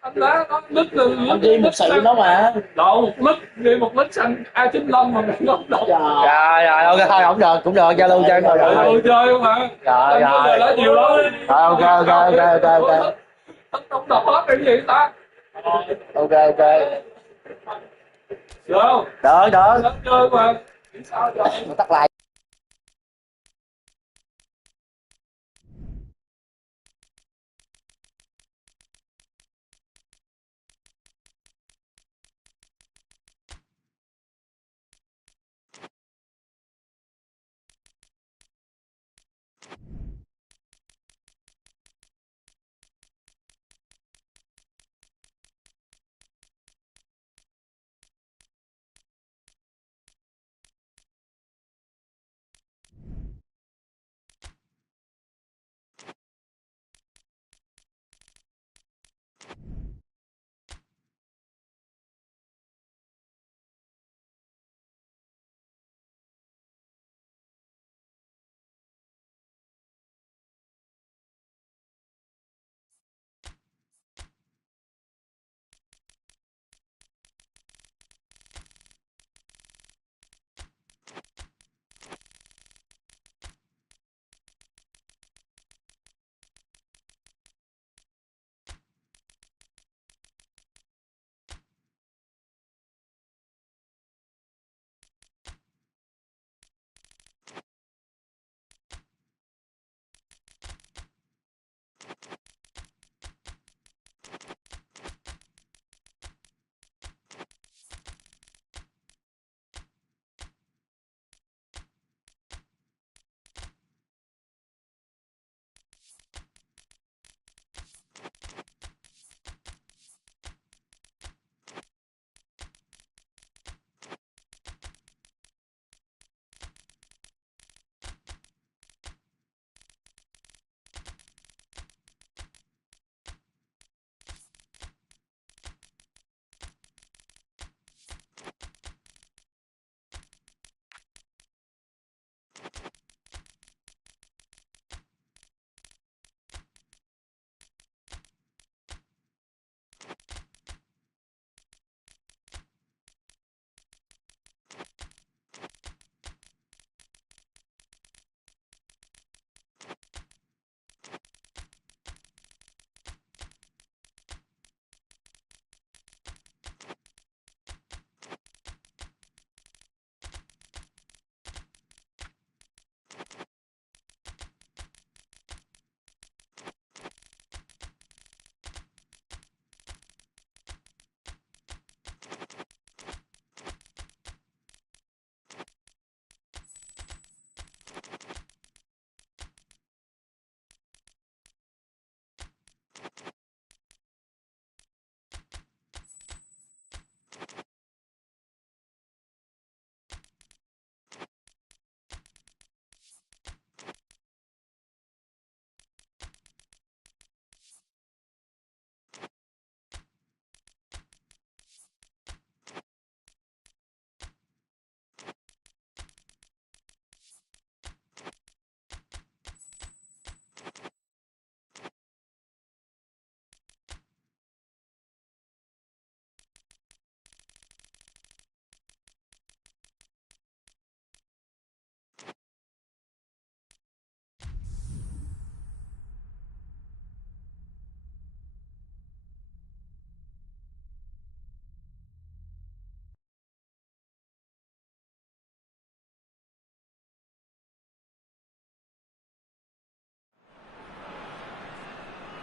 Anh đá nó lít lên anh ghi một sự nó mà đâu lít ghi một lít xanh A95 mà mình không đâu. Rồi ok thôi không được cũng được giao lưu chơi rồi rồi chơi không hả rồi nói nhiều lắm rồi ok không đọc hết cái gì ta ok được không được chơi mà sao vậy tắt lại.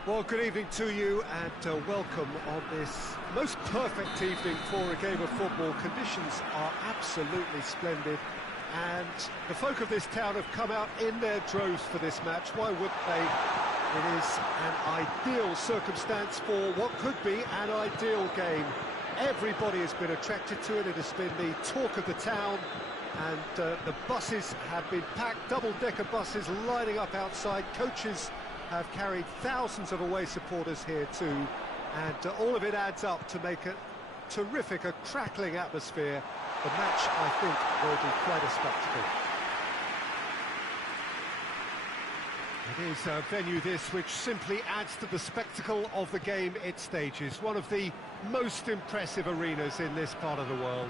Well, good evening to you and welcome on this most perfect evening for a game of football. Conditions are absolutely splendid and the folk of this town have come out in their droves for this match. Why wouldn't they? It is an ideal circumstance for what could be an ideal game. Everybody has been attracted to it. It has been the talk of the town and the buses have been packed, double-decker buses lining up outside. Coaches have carried thousands of away supporters here too, and all of it adds up to make a terrific, a crackling atmosphere. The match, I think, will be quite a spectacle. It is a venue this which simply adds to the spectacle of the game it stages. One of the most impressive arenas in this part of the world.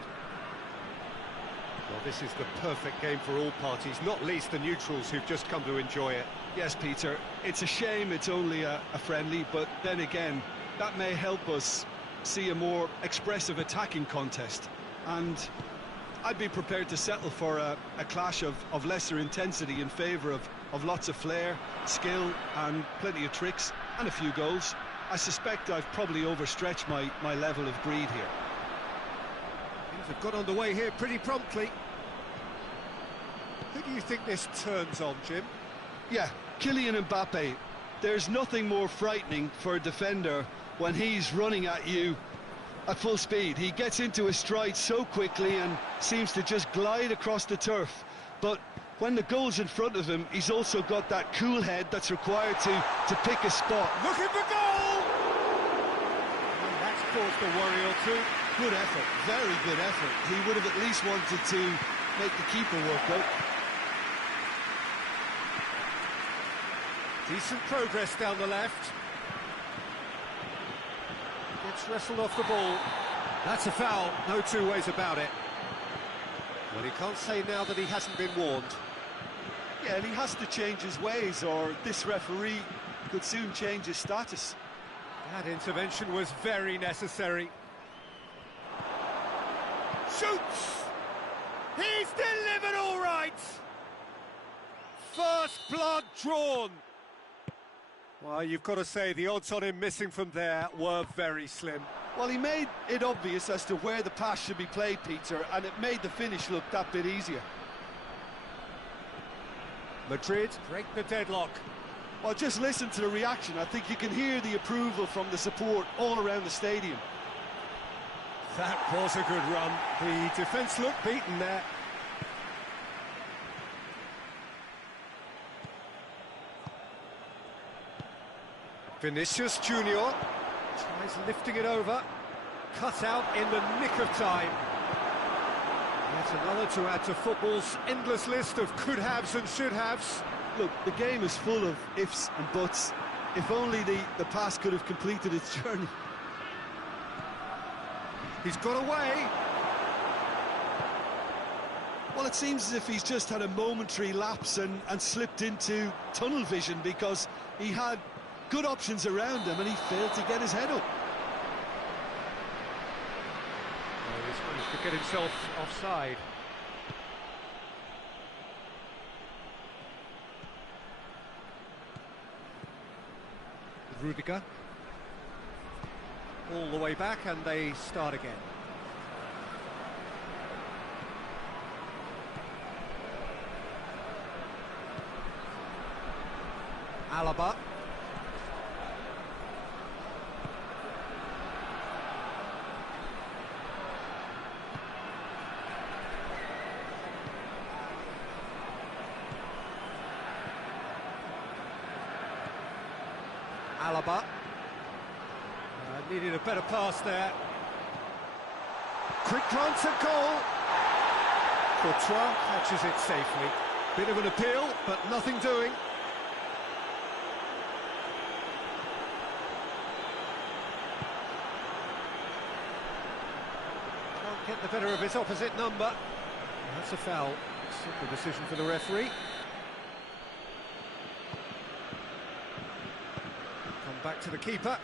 Well, this is the perfect game for all parties, not least the neutrals who've just come to enjoy it. Yes, Peter, it's a shame it's only a friendly, but then again, that may help us see a more expressive attacking contest. And I'd be prepared to settle for a clash of lesser intensity in favour of lots of flair, skill and plenty of tricks and a few goals. I suspect I've probably overstretched my level of greed here. Things have got underway here pretty promptly. Who do you think this turns on, Jim? Yeah, Kylian Mbappe. There's nothing more frightening for a defender when he's running at you at full speed. He gets into his stride so quickly and seems to just glide across the turf. But when the goal's in front of him, he's also got that cool head that's required to pick a spot. Looking for goal! And that's caused a worry or two. Good effort, very good effort. He would have at least wanted to make the keeper work out. Decent progress down the left. Gets wrestled off the ball. That's a foul, no two ways about it. Well, he can't say now that he hasn't been warned. Yeah, and he has to change his ways, or this referee could soon change his status. That intervention was very necessary. Shoots! He's delivered all right! First blood drawn! Well, you've got to say the odds on him missing from there were very slim. Well, he made it obvious as to where the pass should be played, Peter, and it made the finish look that bit easier. Madrid break the deadlock. Well, just listen to the reaction. I think you can hear the approval from the support all around the stadium. That was a good run. The defence looked beaten there. Vinicius Junior tries lifting it over. Cut out in the nick of time. Yet another to add to football's endless list of could-haves and should-haves. Look, the game is full of ifs and buts. If only the pass could have completed its journey. He's got away. Well, it seems as if he's just had a momentary lapse and slipped into tunnel vision, because he had good options around him and he failed to get his head up. Oh, he's managed to get himself offside. Rudiger. All the way back and they start again. Alaba. Alaba. Needed a better pass there. Quick glance at goal. Courtois catches it safely. Bit of an appeal, but nothing doing. Can't get the better of his opposite number. That's a foul. Simple decision for the referee. Come back to the keeper.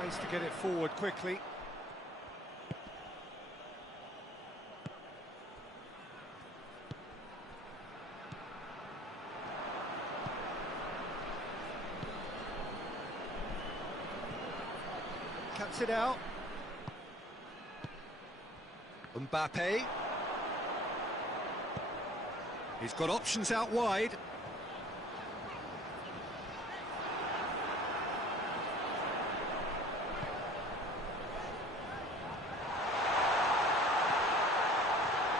Tries to get it forward quickly. Cuts it out. Mbappe. He's got options out wide.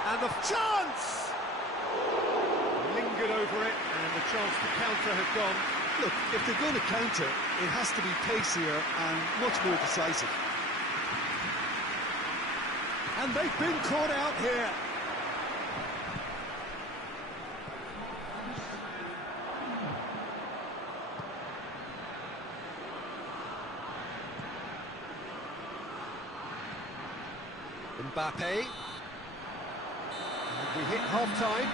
And the chance! Lingered over it, and the chance to counter had gone. Look, if they're going to counter, it has to be pacier and much more decisive. And they've been caught out here. Mbappe. And we hit half-time.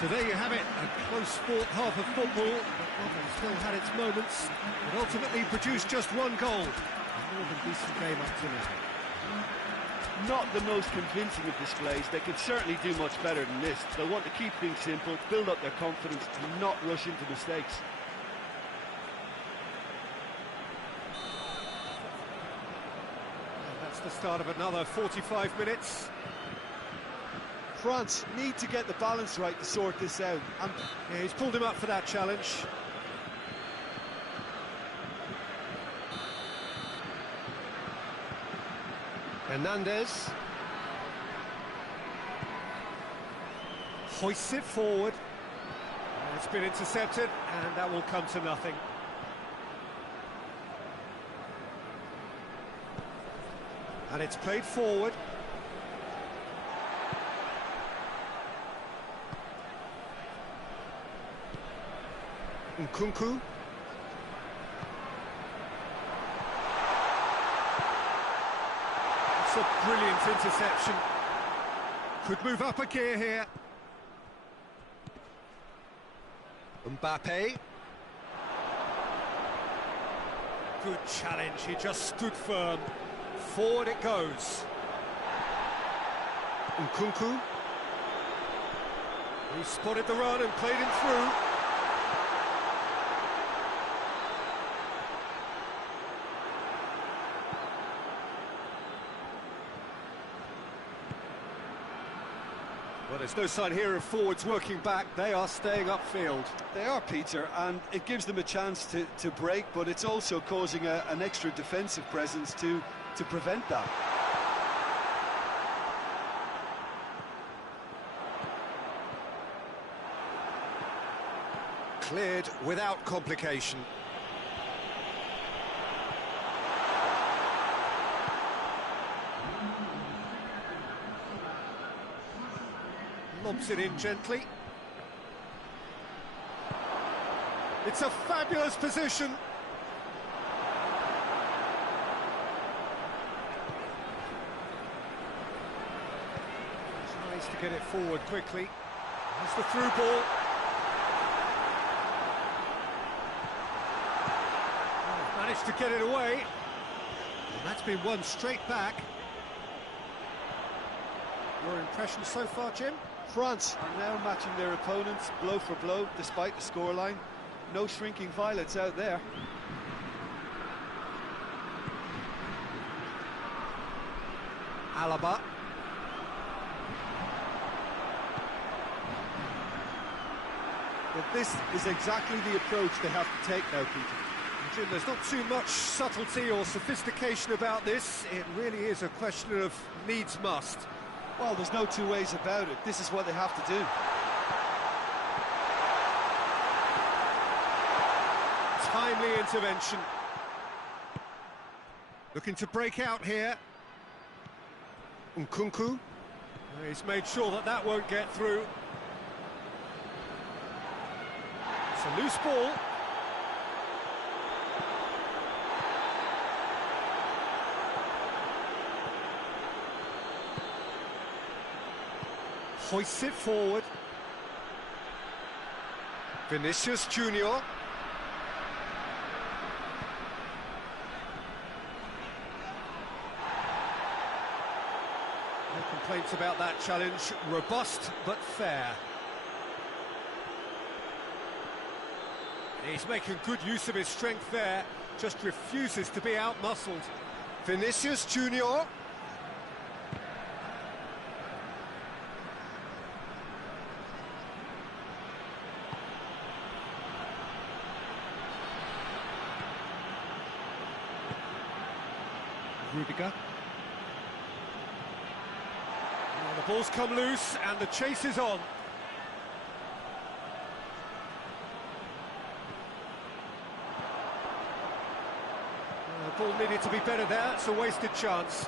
So there you have it, a close-fought half of football, but Boivan still had its moments, but ultimately produced just one goal. A more than decent game up to now. Not the most convincing of displays. They could certainly do much better than this. They'll want to keep things simple, build up their confidence, and not rush into mistakes. And that's the start of another 45 minutes. France need to get the balance right to sort this out. Yeah, he's pulled him up for that challenge. Hernandez hoists it forward. And it's been intercepted, and that will come to nothing. And it's played forward. Nkunku. It's a brilliant interception. Could move up a gear here. Mbappe. Good challenge, he just stood firm. Forward it goes. Nkunku. He spotted the run and played him through. Well, there's no sign here of forwards working back. They are staying upfield. They are, Peter, and it gives them a chance to break, but it's also causing an extra defensive presence to prevent that. Cleared without complication. Lobs it in gently. It's a fabulous position. Tries to get it forward quickly. That's the through ball. Oh, managed to get it away. And that's been won straight back. Your impression so far, Jim? France are now matching their opponents blow for blow, despite the scoreline. No shrinking violets out there. Alaba. But this is exactly the approach they have to take now, Peter. Jim, there's not too much subtlety or sophistication about this. It really is a question of needs must. Well, there's no two ways about it. This is what they have to do. Timely intervention. Looking to break out here. Nkunku. He's made sure that that won't get through. It's a loose ball. Hoists it forward. Vinicius Junior. No complaints about that challenge. Robust but fair. He's making good use of his strength there. Just refuses to be out-muscled. Vinicius Junior. Rudiger. Now the ball's come loose and the chase is on. The ball needed to be better there, it's a wasted chance.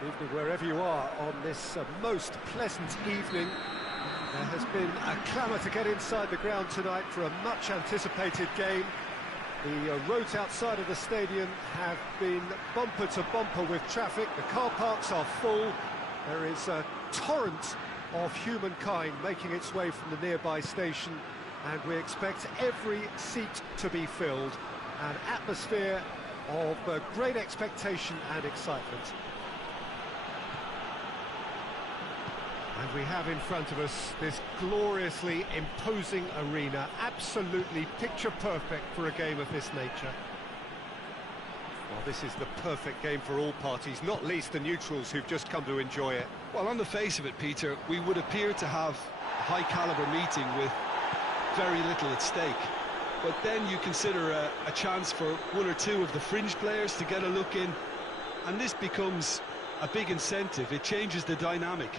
Good evening wherever you are on this most pleasant evening. There has been a clamour to get inside the ground tonight for a much anticipated game. The roads outside of the stadium have been bumper to bumper with traffic. The car parks are full. There is a torrent of humankind making its way from the nearby station, and we expect every seat to be filled. An atmosphere of great expectation and excitement. And we have in front of us this gloriously imposing arena, absolutely picture-perfect for a game of this nature. Well, this is the perfect game for all parties, not least the neutrals who've just come to enjoy it. Well, on the face of it, Peter, we would appear to have a high-caliber meeting with very little at stake. But then you consider a chance for one or two of the fringe players to get a look in, and this becomes a big incentive. It changes the dynamic.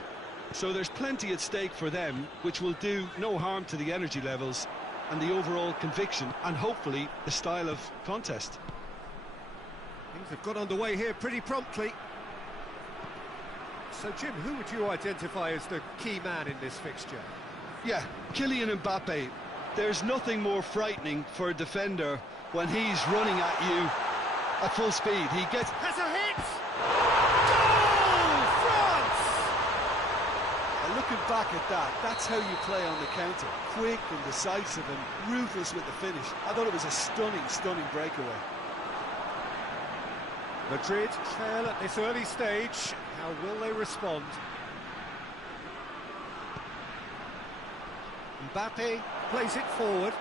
So there's plenty at stake for them, which will do no harm to the energy levels and the overall conviction, and hopefully the style of contest. Things have got underway here pretty promptly. So, Jim, who would you identify as the key man in this fixture? Yeah, Kylian Mbappe. There's nothing more frightening for a defender when he's running at you at full speed. He gets... Has a hit! Goal! France! And looking back at that, that's how you play on the counter. Quick and decisive and ruthless with the finish. I thought it was a stunning, stunning breakaway. Madrid trail at this early stage. How will they respond? Mbappe plays it forward.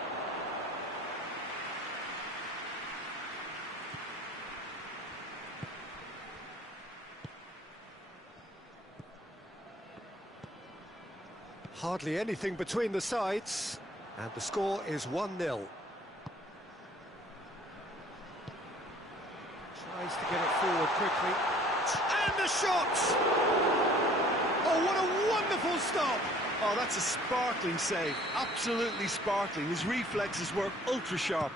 Hardly anything between the sides, and the score is 1-0. Tries to get it forward quickly. And the shot! Oh, what a wonderful stop! Oh, that's a sparkling save. Absolutely sparkling. His reflexes were ultra-sharp.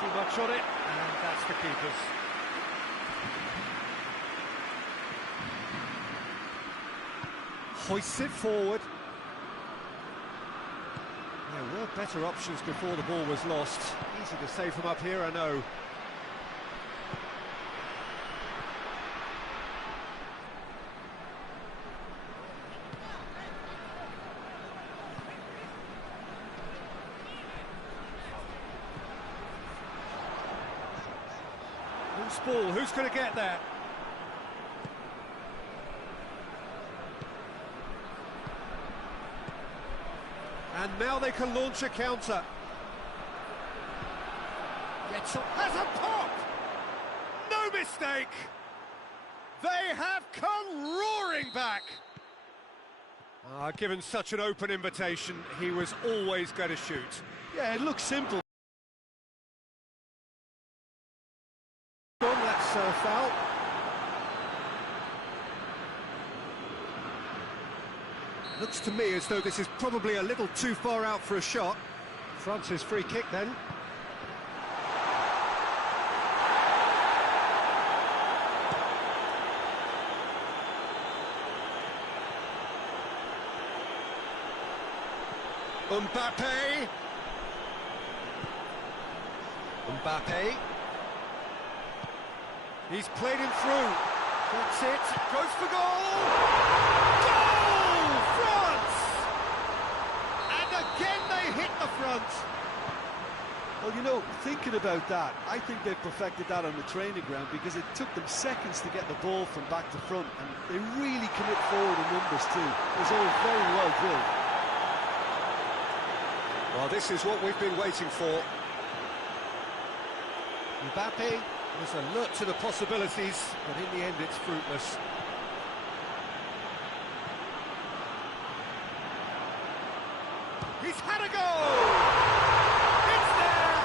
Too much on it, and that's the keeper's. Hoists it forward. There were better options before the ball was lost. Easy to say from up here, I know. Loose ball, who's going to get there? And now they can launch a counter. Gets up, has a pop! No mistake! They have come roaring back! Given such an open invitation, he was always going to shoot. Yeah, it looks simple. That's foul. Looks to me as though this is probably a little too far out for a shot. France's free kick then. Mbappe. He's played him through. That's it. Goes for goal. Goal! France! And again they hit the front. Well, you know, thinking about that, I think they perfected that on the training ground because it took them seconds to get the ball from back to front, and they really commit forward in numbers too. It was all very well drilled. Well, this is what we've been waiting for. Mbappe was alert to the possibilities, but in the end it's fruitless. He's had a go! It's there!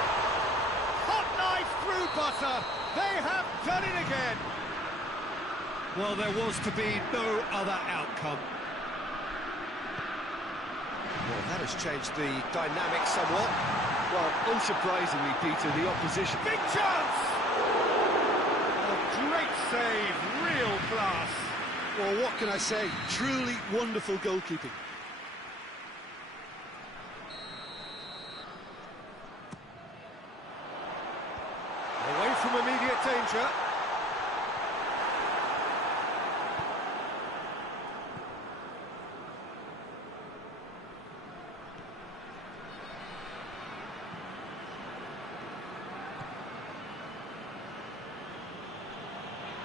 Hot knife through butter! They have done it again! Well, there was to be no other outcome. Well, that has changed the dynamic somewhat. Well, unsurprisingly, Peter, the opposition... Big chance! Oh, great save, real class. Well, what can I say? Truly wonderful goalkeeping. Away from immediate danger.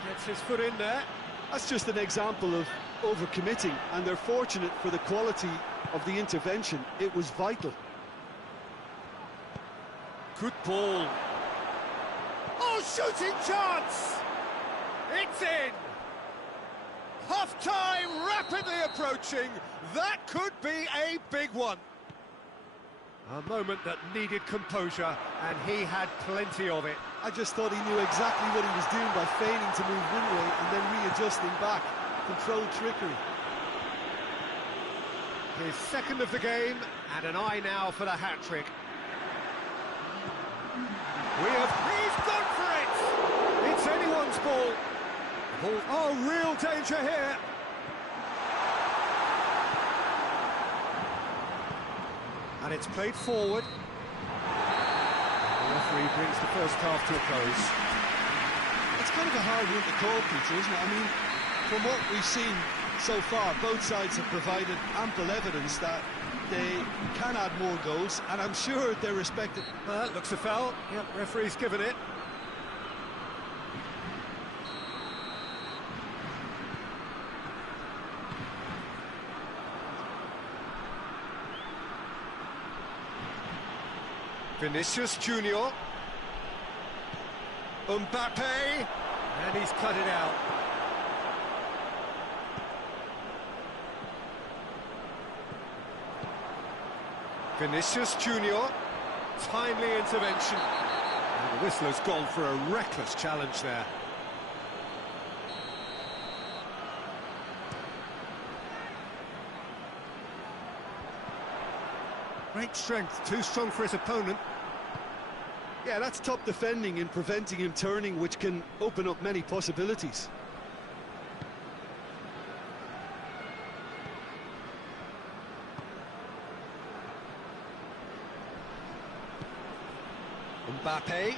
Gets his foot in there. That's just an example of overcommitting, and they're fortunate for the quality of the intervention. It was vital. Good ball. Oh, shooting chance! It's in! Half-time rapidly approaching. That could be a big one. A moment that needed composure, and he had plenty of it. I just thought he knew exactly what he was doing by feigning to move one way and then readjusting back. Controlled trickery. His second of the game, and an eye now for the hat-trick. He's gone for it! It's anyone's ball. Oh, real danger here. And it's played forward. The referee brings the first half to a close. It's kind of a hard one to call, Peter, isn't it? I mean, from what we've seen so far, both sides have provided ample evidence that they can add more goals, and I'm sure they're respected. Looks a foul. Yep, referee's given it. Vinicius Junior. Mbappe. And he's cut it out. Vinicius Junior. Timely intervention. And the whistler's gone for a reckless challenge there. Great strength, too strong for his opponent. Yeah, that's top defending and preventing him turning, which can open up many possibilities. Mbappe.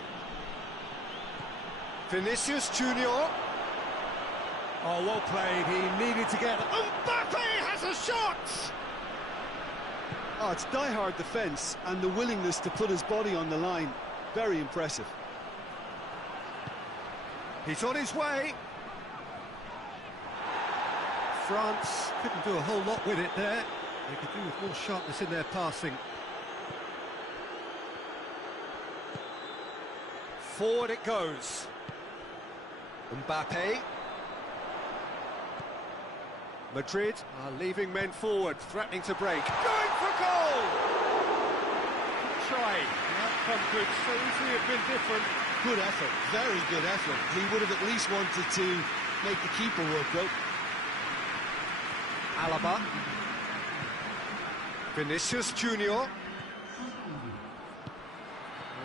Vinicius Junior. Oh, well played. He needed to get... Mbappe has a shot! Oh, it's die-hard defence and the willingness to put his body on the line. Very impressive. He's on his way. France couldn't do a whole lot with it there. They could do with more sharpness in their passing. Forward it goes. Mbappe. Madrid are leaving men forward, threatening to break. Going for goal! Try. The outcome could so easily have been different. Good effort, very good effort. He would have at least wanted to make the keeper work, though. Alaba. Vinicius Junior.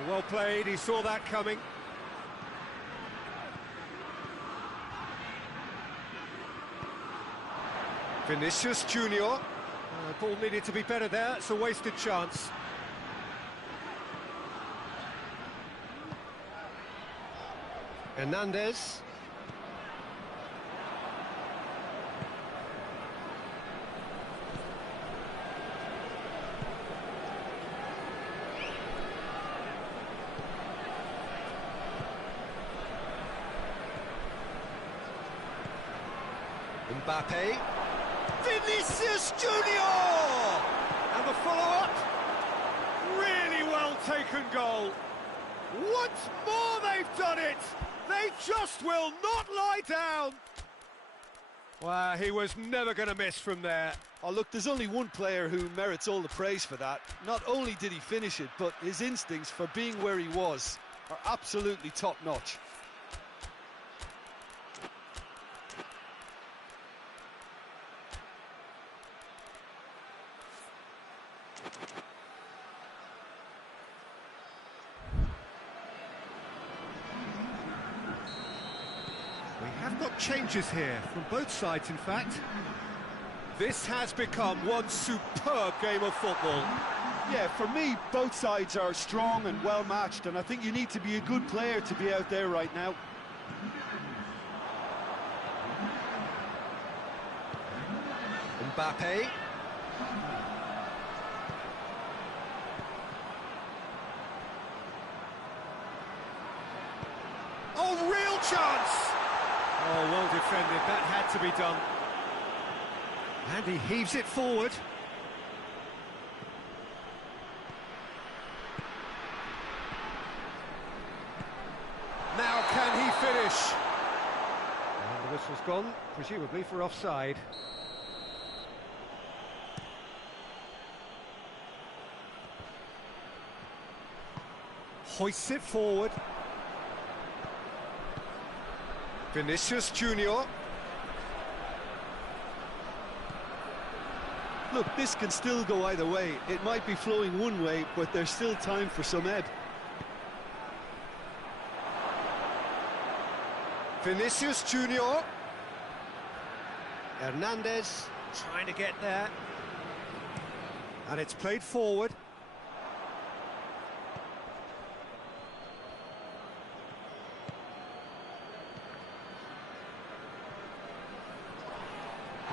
Well played, he saw that coming. Vinicius Junior. Ball needed to be better there, it's a wasted chance. Hernandez. Mbappe. Vinicius Junior! And the follow-up. Really well taken goal. Once more they've done it. They just will not lie down. Well, he was never going to miss from there. Oh, look, there's only one player who merits all the praise for that. Not only did he finish it, but his instincts for being where he was are absolutely top-notch. We have got changes here, from both sides in fact. This has become one superb game of football. Yeah, for me, both sides are strong and well matched, and I think you need to be a good player to be out there right now. Mbappe. Oh, real chance! Oh, well defended, that had to be done. And he heaves it forward. Now can he finish? And the whistle's gone, presumably for offside. Hoists it forward. Vinicius Junior. Look, this can still go either way. It might be flowing one way, but there's still time for some ebb. Vinicius Junior. Hernandez trying to get there. And it's played forward.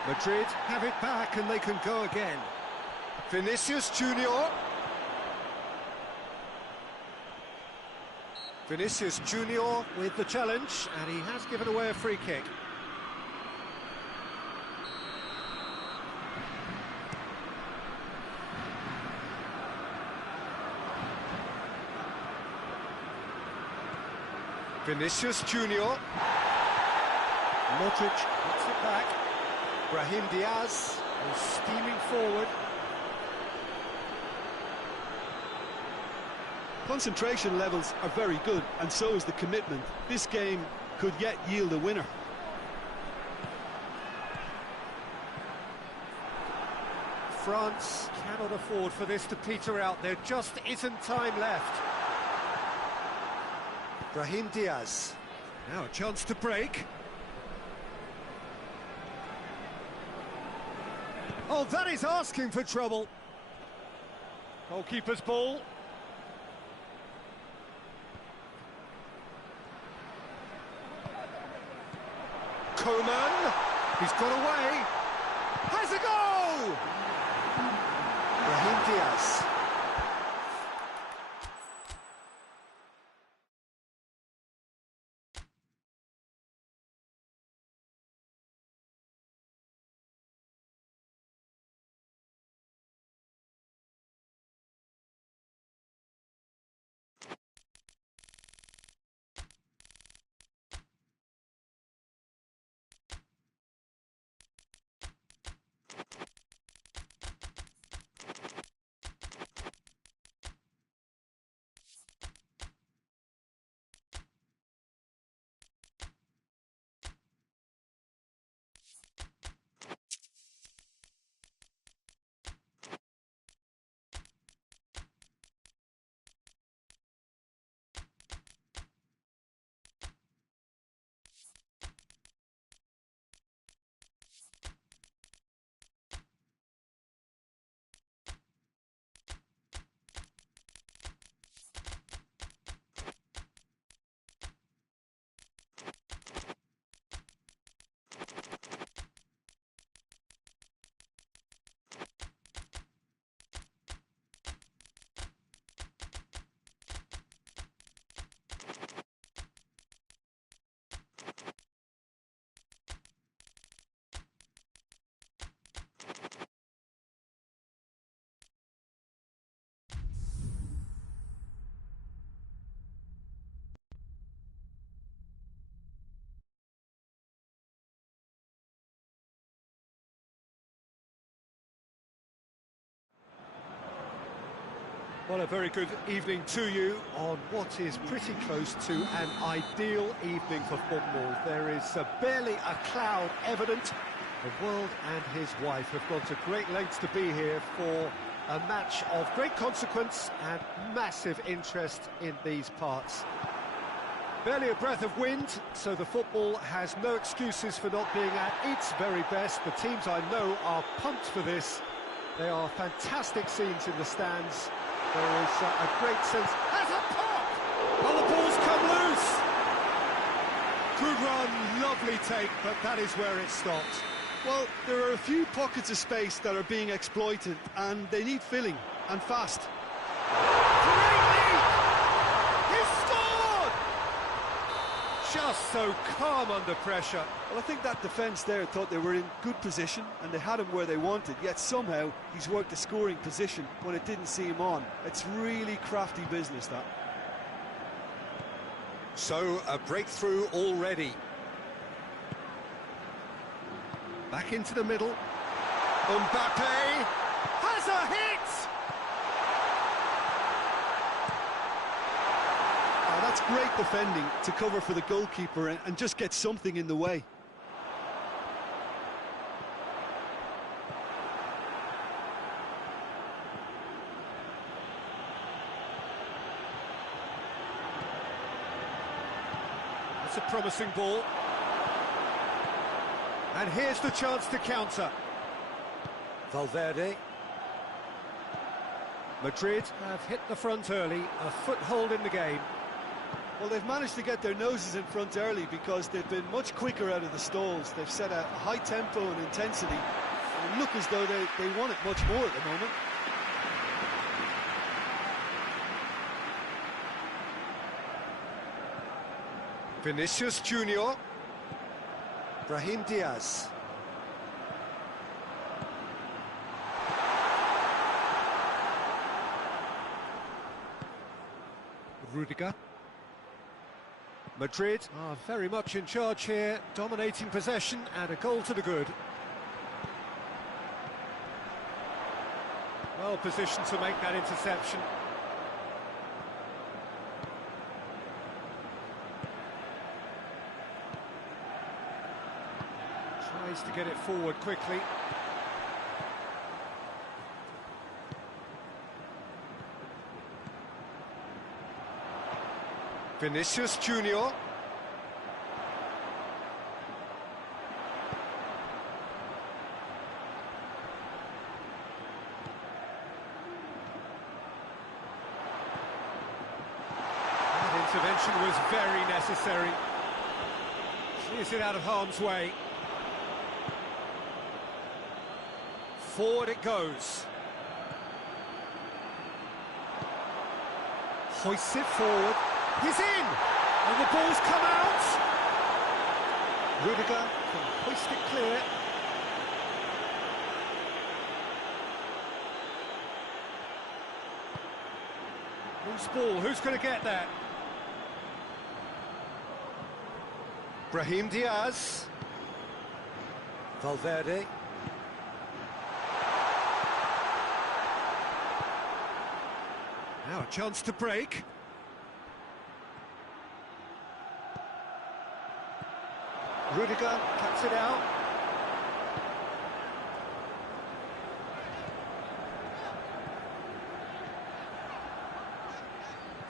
Madrid have it back and they can go again. Vinicius Junior. Vinicius Junior with the challenge, and he has given away a free kick. Vinicius Junior. Modric puts it back. Brahim Diaz is steaming forward. Concentration levels are very good, and so is the commitment. This game could yet yield a winner. France cannot afford for this to peter out. There just isn't time left. Brahim Diaz. Now a chance to break. Oh, that is asking for trouble. Goalkeeper's ball. Coman. He's got away. Has a goal! Brahim Diaz. Well, a very good evening to you on what is pretty close to an ideal evening for football. There is barely a cloud evident. The world and his wife have gone to great lengths to be here for a match of great consequence and massive interest in these parts. Barely a breath of wind, so the football has no excuses for not being at its very best. The teams I know are pumped for this. There are fantastic scenes in the stands. There is a great sense... Has a pop! Well, the ball's come loose! Good run, lovely take, but that is where it stopped. Well, there are a few pockets of space that are being exploited, and they need filling, and fast. Great lead! He scored! Just so calm under pressure. Well, I think that defence there thought they were in good position, and they had him where they wanted, yet somehow he's worked a scoring position when it didn't see him on. It's really crafty business, that. So, a breakthrough already. Back into the middle. Mbappe has a hit! Oh, that's great defending to cover for the goalkeeper and just get something in the way. It's a promising ball. And here's the chance to counter. Valverde. Madrid have hit the front early, a foothold in the game. Well, they've managed to get their noses in front early because they've been much quicker out of the stalls. They've set a high tempo and intensity and look as though they want it much more at the moment. Vinicius Junior. Brahim Diaz. Rudiger. Madrid are very much in charge here, dominating possession and a goal to the good. Well positioned to make that interception. Tries to get it forward quickly. Vinicius Junior. That intervention was very necessary. Clears it out of harm's way. Forward it goes. Hoists it forward. He's in! And the ball's come out! Rudiger can hoist it clear. Loose ball, who's going to get that? Brahim Diaz. Valverde. Now a chance to break. Rudiger cuts it out.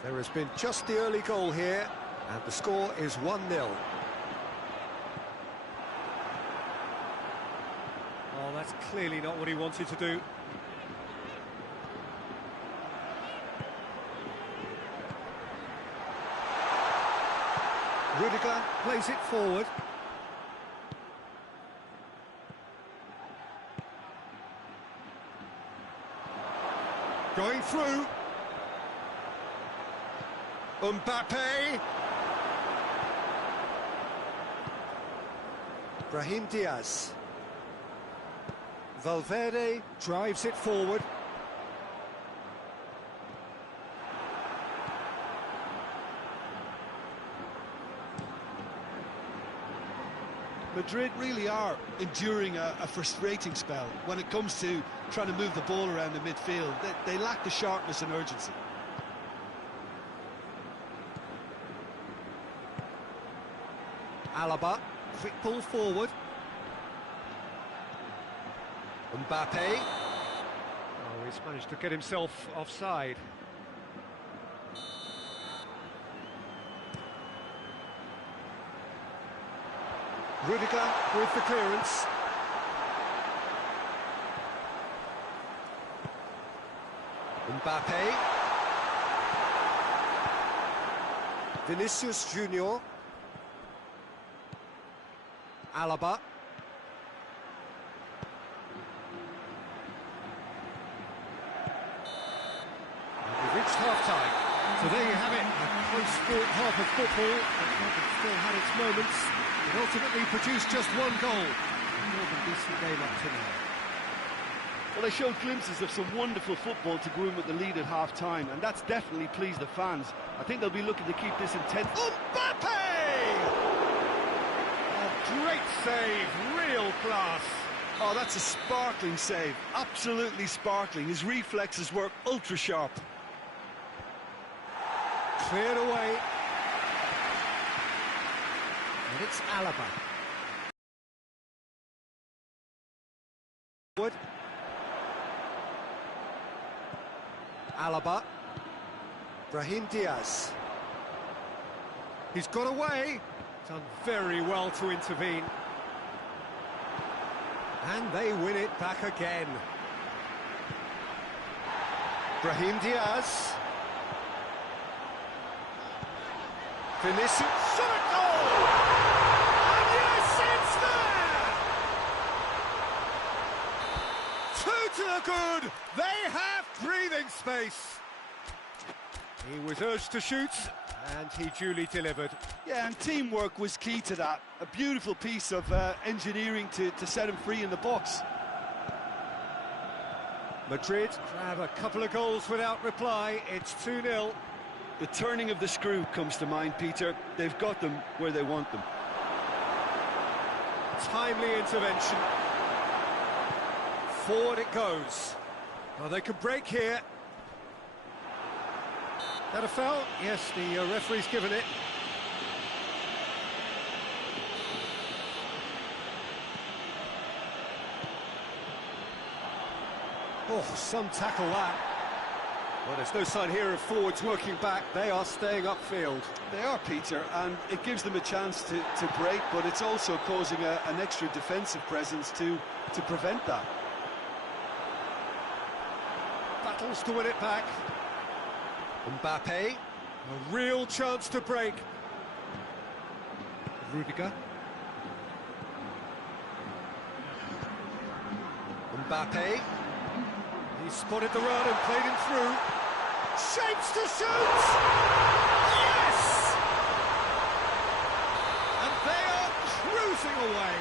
There has been just the early goal here, and the score is 1-0. Oh, that's clearly not what he wanted to do. Rudiger plays it forward. Going through. Mbappe. Brahim Diaz. Valverde drives it forward. Madrid really are enduring a frustrating spell when it comes to trying to move the ball around the midfield. They lack the sharpness and urgency. Alaba, quick ball forward. Mbappe. Oh, he's managed to get himself offside. Rudiger with the clearance. Mbappe. Vinicius Junior. Alaba. We've reached half-time. So there you have it, a close-fought half of football. It still had its moments. It ultimately produced just one goal. More than decent game up to now. Well, they showed glimpses of some wonderful football to go in with the lead at half-time, and that's definitely pleased the fans. I think they'll be looking to keep this intense. Mbappe! Great save, real class. Oh, that's a sparkling save. Absolutely sparkling. His reflexes were ultra-sharp. Cleared away. And it's Alaba. Wood. Alaba. Brahim Diaz. He's got away. Done very well to intervene. And they win it back again. Brahim Diaz. Vinicius. Shot a goal! And yes, it's there! Two to the good. They have breathing space. He was urged to shoot, and he duly delivered. Yeah, and teamwork was key to that. A beautiful piece of engineering to set him free in the box. Madrid grab a couple of goals without reply. It's 2-0. The turning of the screw comes to mind, Peter. They've got them where they want them. Timely intervention. Forward it goes. Well, they could break here. That a foul? Yes, the referee's given it. Oh, some tackle that. Well, there's no sign here of forwards working back. They are staying upfield. They are, Peter, and it gives them a chance to break, but it's also causing an extra defensive presence to prevent that. Battles to win it back. Mbappe, a real chance to break. Rudiger. Mbappe. He spotted the run and played him through. Shapes to shoot! Yes! And they are cruising away.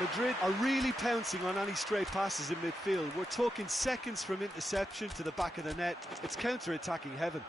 Madrid are really pouncing on any stray passes in midfield. We're talking seconds from interception to the back of the net. It's counter-attacking heaven.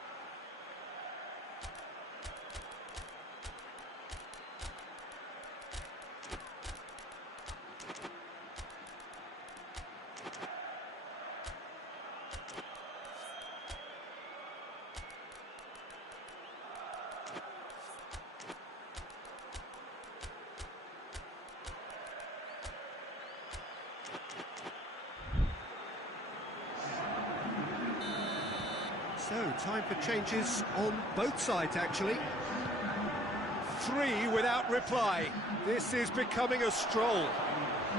So, time for changes on both sides, actually. 3 without reply. This is becoming a stroll.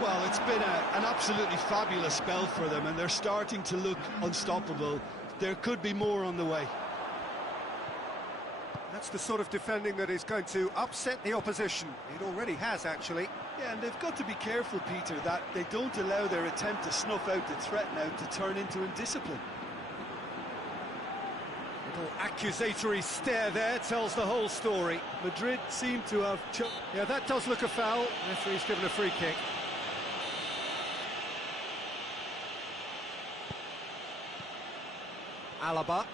Well, it's been an absolutely fabulous spell for them, and they're starting to look unstoppable. There could be more on the way. That's the sort of defending that is going to upset the opposition. It already has, actually. Yeah, and they've got to be careful, Peter, that they don't allow their attempt to snuff out the threat now to turn into indiscipline. Little accusatory stare there tells the whole story. Madrid seem to have... Yeah, that does look a foul. Referee's given a free kick. Alaba.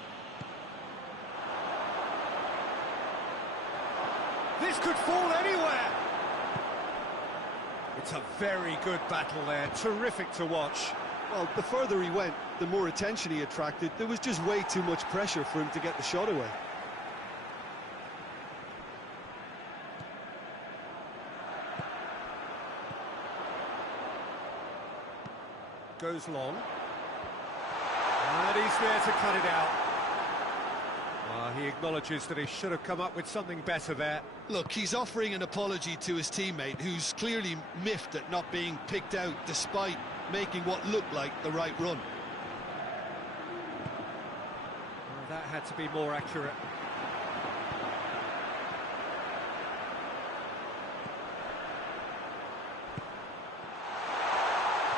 This could fall anywhere. It's a very good battle there, terrific to watch. Well, the further he went, the more attention he attracted. There was just way too much pressure for him to get the shot away. Goes long. And he's there to cut it out. He acknowledges that he should have come up with something better there. Look, he's offering an apology to his teammate, who's clearly miffed at not being picked out despite making what looked like the right run. Well, that had to be more accurate.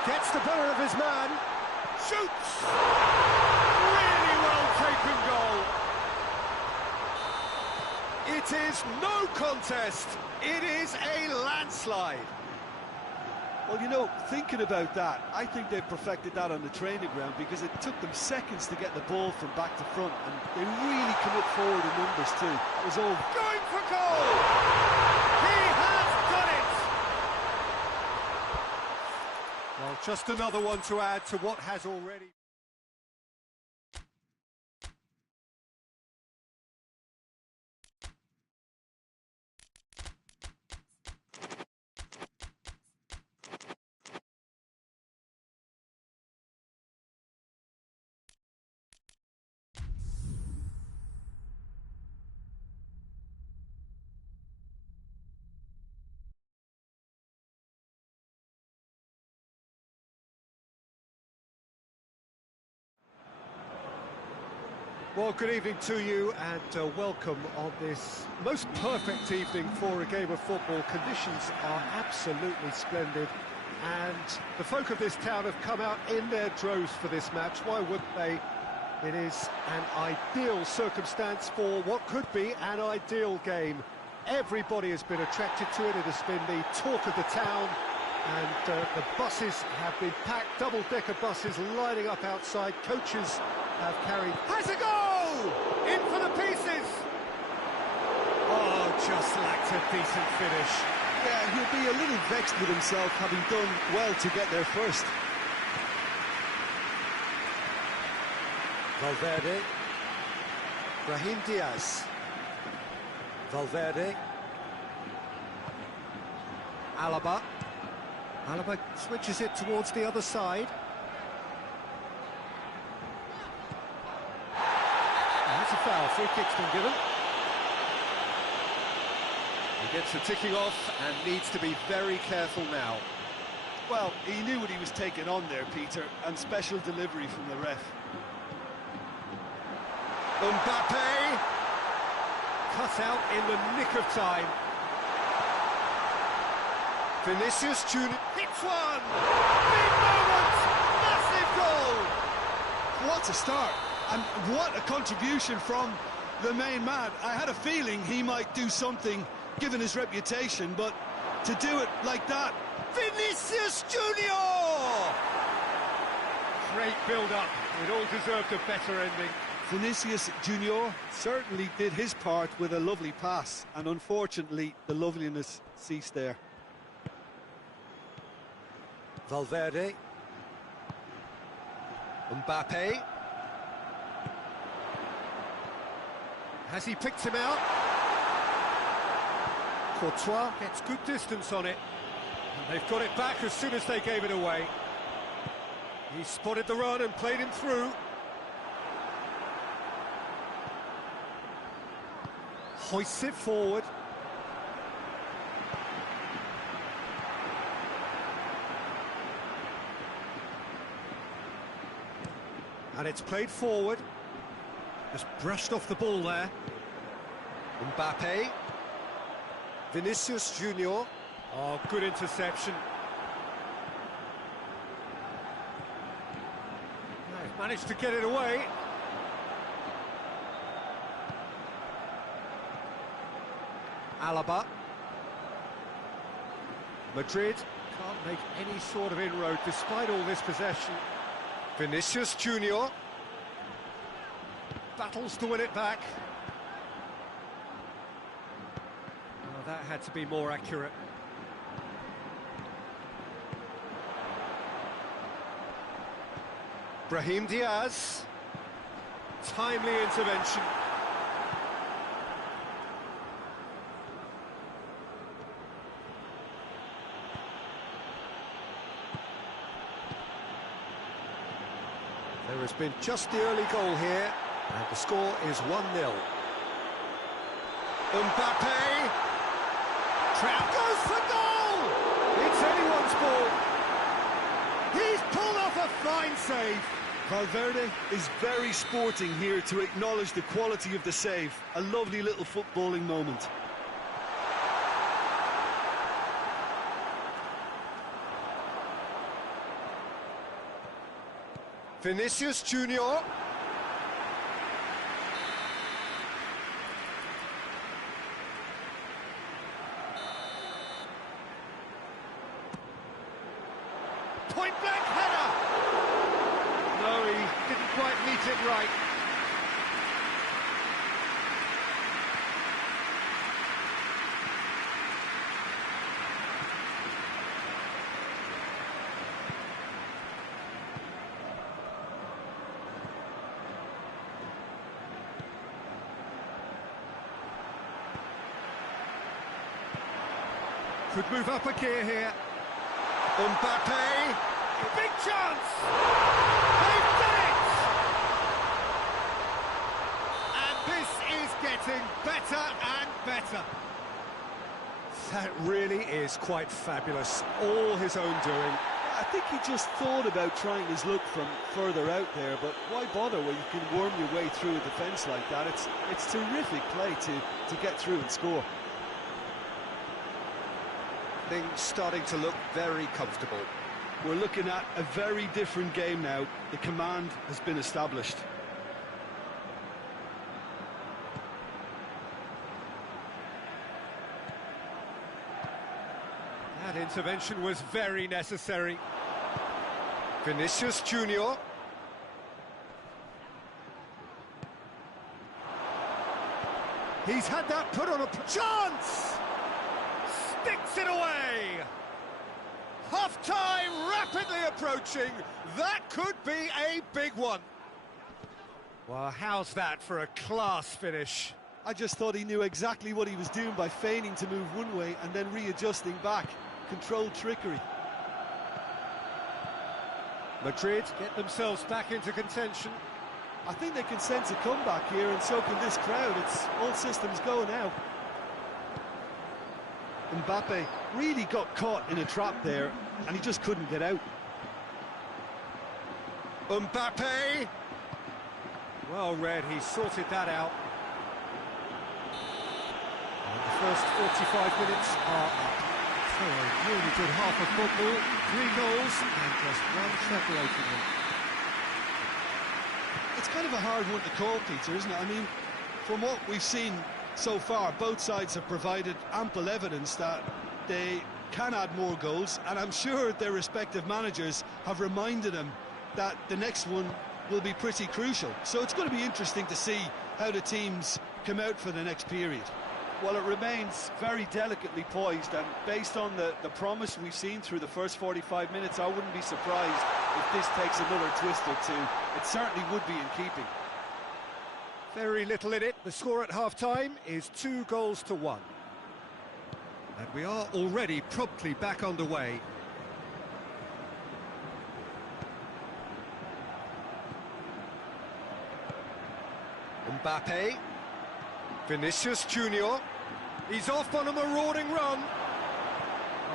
Gets the better of his man. Shoots! Really well taken goal. It is no contest. It is a landslide. Well, you know, thinking about that, I think they perfected that on the training ground because it took them seconds to get the ball from back to front, and they really commit forward in numbers too. It was all Going for goal. He has done it. Well, just another one to add to what has already... Well, good evening to you and welcome on this most perfect evening for a game of football. Conditions are absolutely splendid and the folk of this town have come out in their droves for this match. Why wouldn't they? It is an ideal circumstance for what could be an ideal game. Everybody has been attracted to it. It has been the talk of the town, and the buses have been packed, double-decker buses lining up outside. Coaches have carried... Has a goal! In for the pieces. Oh, just lacked a decent finish. yeah, he'll be a little vexed with himself having done well to get there first. Valverde. Brahim Diaz. Valverde. Alaba. Alaba switches it towards the other side. That's a foul. Free kick's been given. He gets the ticking off and needs to be very careful now. Well, he knew what he was taking on there, Peter, and special delivery from the ref. Mbappe! Cut out in the nick of time. Vinicius Junior hits one! Big moment! Massive goal! What a start, and what a contribution from the main man. I had a feeling he might do something, given his reputation, but to do it like that... Vinicius Junior! Great build-up. It all deserved a better ending. Vinicius Junior certainly did his part with a lovely pass, and unfortunately the loveliness ceased there. Valverde. Mbappe. Has he picked him out? Courtois gets good distance on it. And they've got it back as soon as they gave it away. He spotted the run and played him through. Hoists it forward. And it's played forward. Just brushed off the ball there. Mbappe. Vinicius Junior. Oh, good interception. They've managed to get it away. Alaba. Madrid can't make any sort of inroad despite all this possession. Vinicius Junior battles to win it back. Oh, that had to be more accurate. Brahim Diaz. Timely intervention. There has been just the early goal here, and the score is 1-0. Mbappe! Trout goes for goal! It's anyone's ball. He's pulled off a fine save. Valverde is very sporting here to acknowledge the quality of the save. A lovely little footballing moment. Vinicius Junior. Point blank header. No, he didn't quite meet it right. Could move up a gear here. Mbappe, big chance! They've done it! And this is getting better and better. That really is quite fabulous. All his own doing. I think he just thought about trying his luck from further out there, but why bother when you can worm your way through a defence like that? It's terrific play to get through and score. Things starting to look very comfortable. We're looking at a very different game now. The command has been established. That intervention was very necessary. Vinicius Junior. He's had that put on a chance! Sticks it away! Half-time rapidly approaching. That could be a big one. Well, how's that for a class finish? I just thought he knew exactly what he was doing by feigning to move one way and then readjusting back. Controlled trickery. Madrid get themselves back into contention. I think they can sense a comeback here, and so can this crowd. It's all systems go now. Mbappe really got caught in a trap there, and he just couldn't get out. Mbappe! Well read, he sorted that out. And the first 45 minutes are up. So a really good half of football, 3 goals, and just one separating them. It's kind of a hard one to call, Peter, isn't it? I mean, from what we've seen so far, both sides have provided ample evidence that they can add more goals, and I'm sure their respective managers have reminded them that the next one will be pretty crucial. So it's going to be interesting to see how the teams come out for the next period. Well, it remains very delicately poised, and based on the promise we've seen through the first 45 minutes, I wouldn't be surprised if this takes another twist or two. It certainly would be in keeping. Very little in it. The score at half-time is 2-1. And we are already promptly back underway. Mbappe. Vinicius Junior. He's off on a marauding run.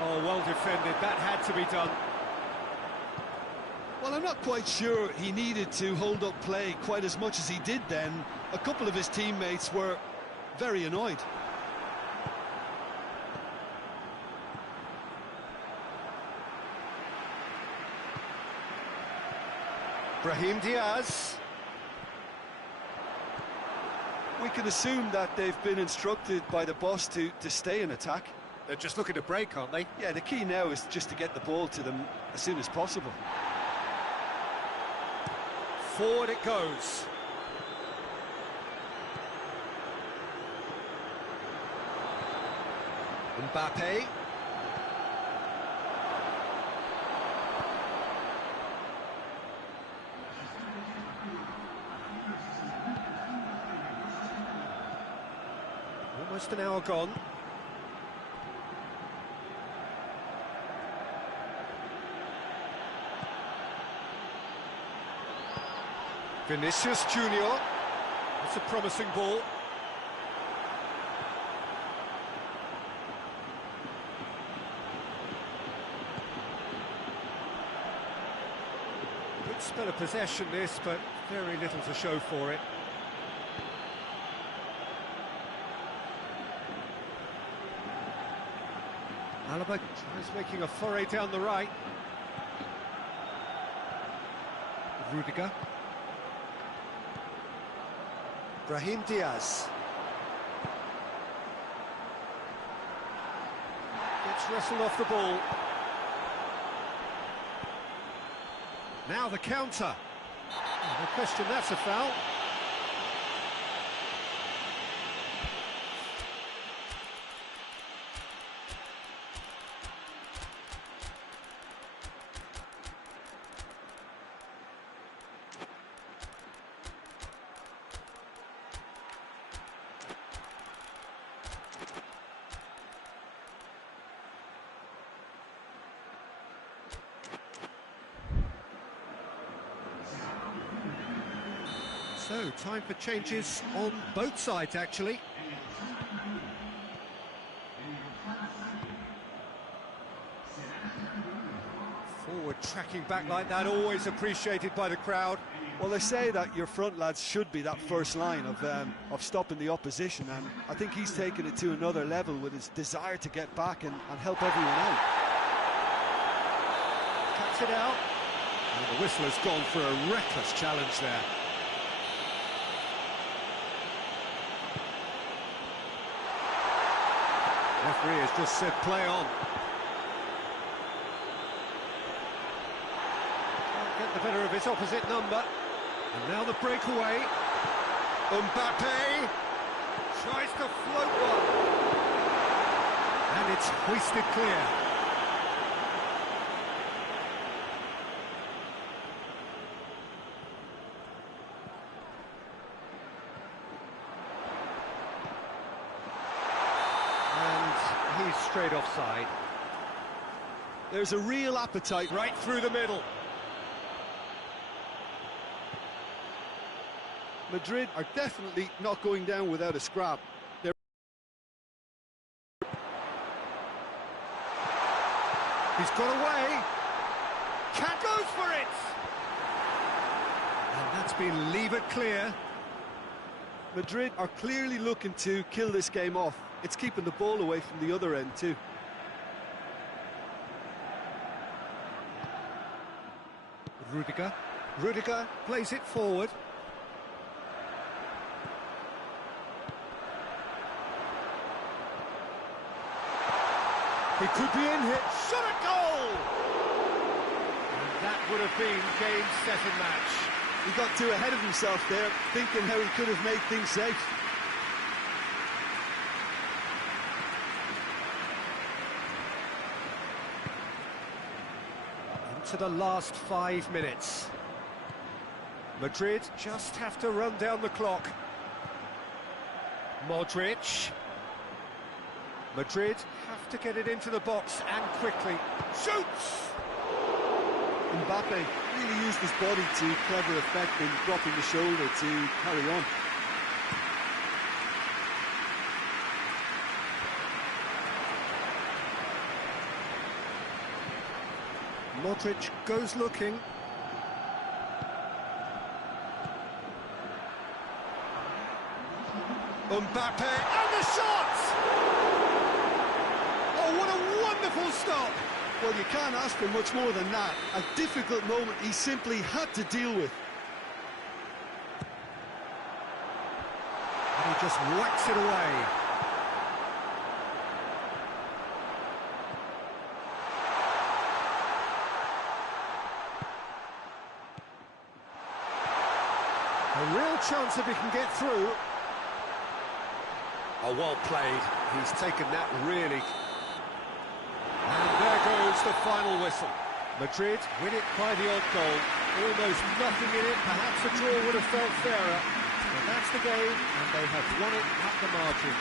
Oh, well defended. That had to be done. Well, I'm not quite sure he needed to hold up play quite as much as he did then. A couple of his teammates were very annoyed. Brahim Diaz. We can assume that they've been instructed by the boss to stay in attack. They're just looking to break, aren't they? Yeah, the key now is just to get the ball to them as soon as possible. Forward it goes. Mbappe. Just an hour gone. Vinicius Junior. That's a promising ball. Good spell of possession this, but very little to show for it. Alaba is making a foray down the right. Rudiger. Brahim Diaz. Gets wrestled off the ball. Now the counter. No question, that's a foul. So, time for changes on both sides, actually. Forward tracking back like that, always appreciated by the crowd. Well, they say that your front lads should be that first line of stopping the opposition, and I think he's taken it to another level with his desire to get back and help everyone out. Cuts it out. And the whistle has gone for a reckless challenge there. Referee has just said play on. Can't get the better of his opposite number. And now the breakaway. Mbappe tries to float one. And it's hoisted clear. He's straight offside. There's a real appetite Right through the middle. Madrid are definitely not going down without a scrap. They're... He's got away. Cat goes for it. And that's been levered clear. Madrid are clearly looking to kill this game off. It's keeping the ball away from the other end too. Rudiger. Rudiger plays it forward. He could be in here. Shot a goal! And that would have been game, set and match. He got too ahead of himself there, thinking how he could have made things safe. Into the last 5 minutes. Madrid just have to run down the clock. Modric. Madrid have to get it into the box and quickly. Shoots! Mbappe really used his body to clever effect in dropping the shoulder to carry on. Modric goes looking. Mbappe, and the shot! Oh, what a wonderful stop! Well, you can't ask for much more than that. A difficult moment he simply had to deal with. And he just whacks it away. A real chance if he can get through. Oh, well played. He's taken that really. And there goes the final whistle. Madrid win it by the odd goal. Almost nothing in it. Perhaps a draw would have felt fairer. But that's the game, and they have won it at the margin.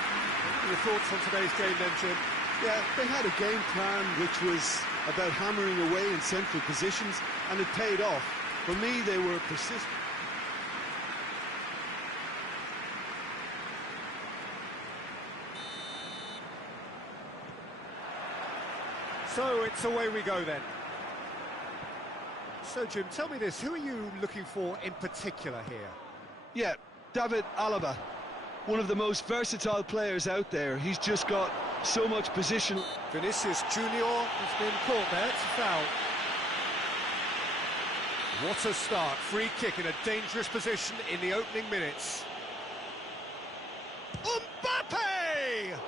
Your thoughts on today's game then, Jim? Yeah, they had a game plan which was about hammering away in central positions, and it paid off. For me, they were persistent. So it's away we go then. So Jim, tell me this, who are you looking for in particular here? Yeah, David Alaba, one of the most versatile players out there. He's just got so much position. Vinicius Junior has been caught there, it's a foul. What a start, free kick in a dangerous position in the opening minutes. Mbappe!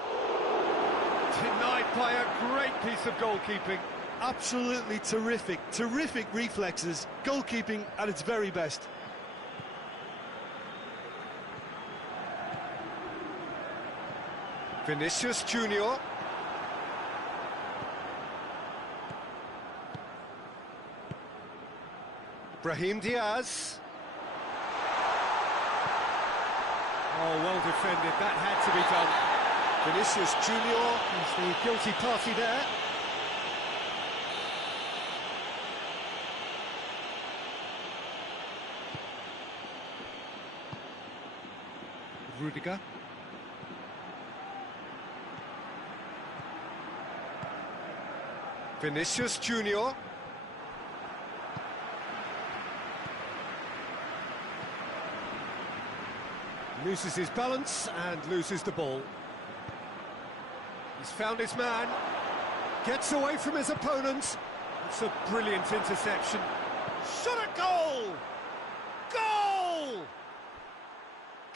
Denied by a great piece of goalkeeping. Absolutely terrific, terrific reflexes, goalkeeping at its very best. Vinicius Junior. Brahim Diaz. Oh, well defended, that had to be done. Vinicius Junior is the guilty party there. Rudiger. Vinicius Junior. Loses his balance and loses the ball. He's found his man. Gets away from his opponent. It's a brilliant interception. Shot a goal! Goal!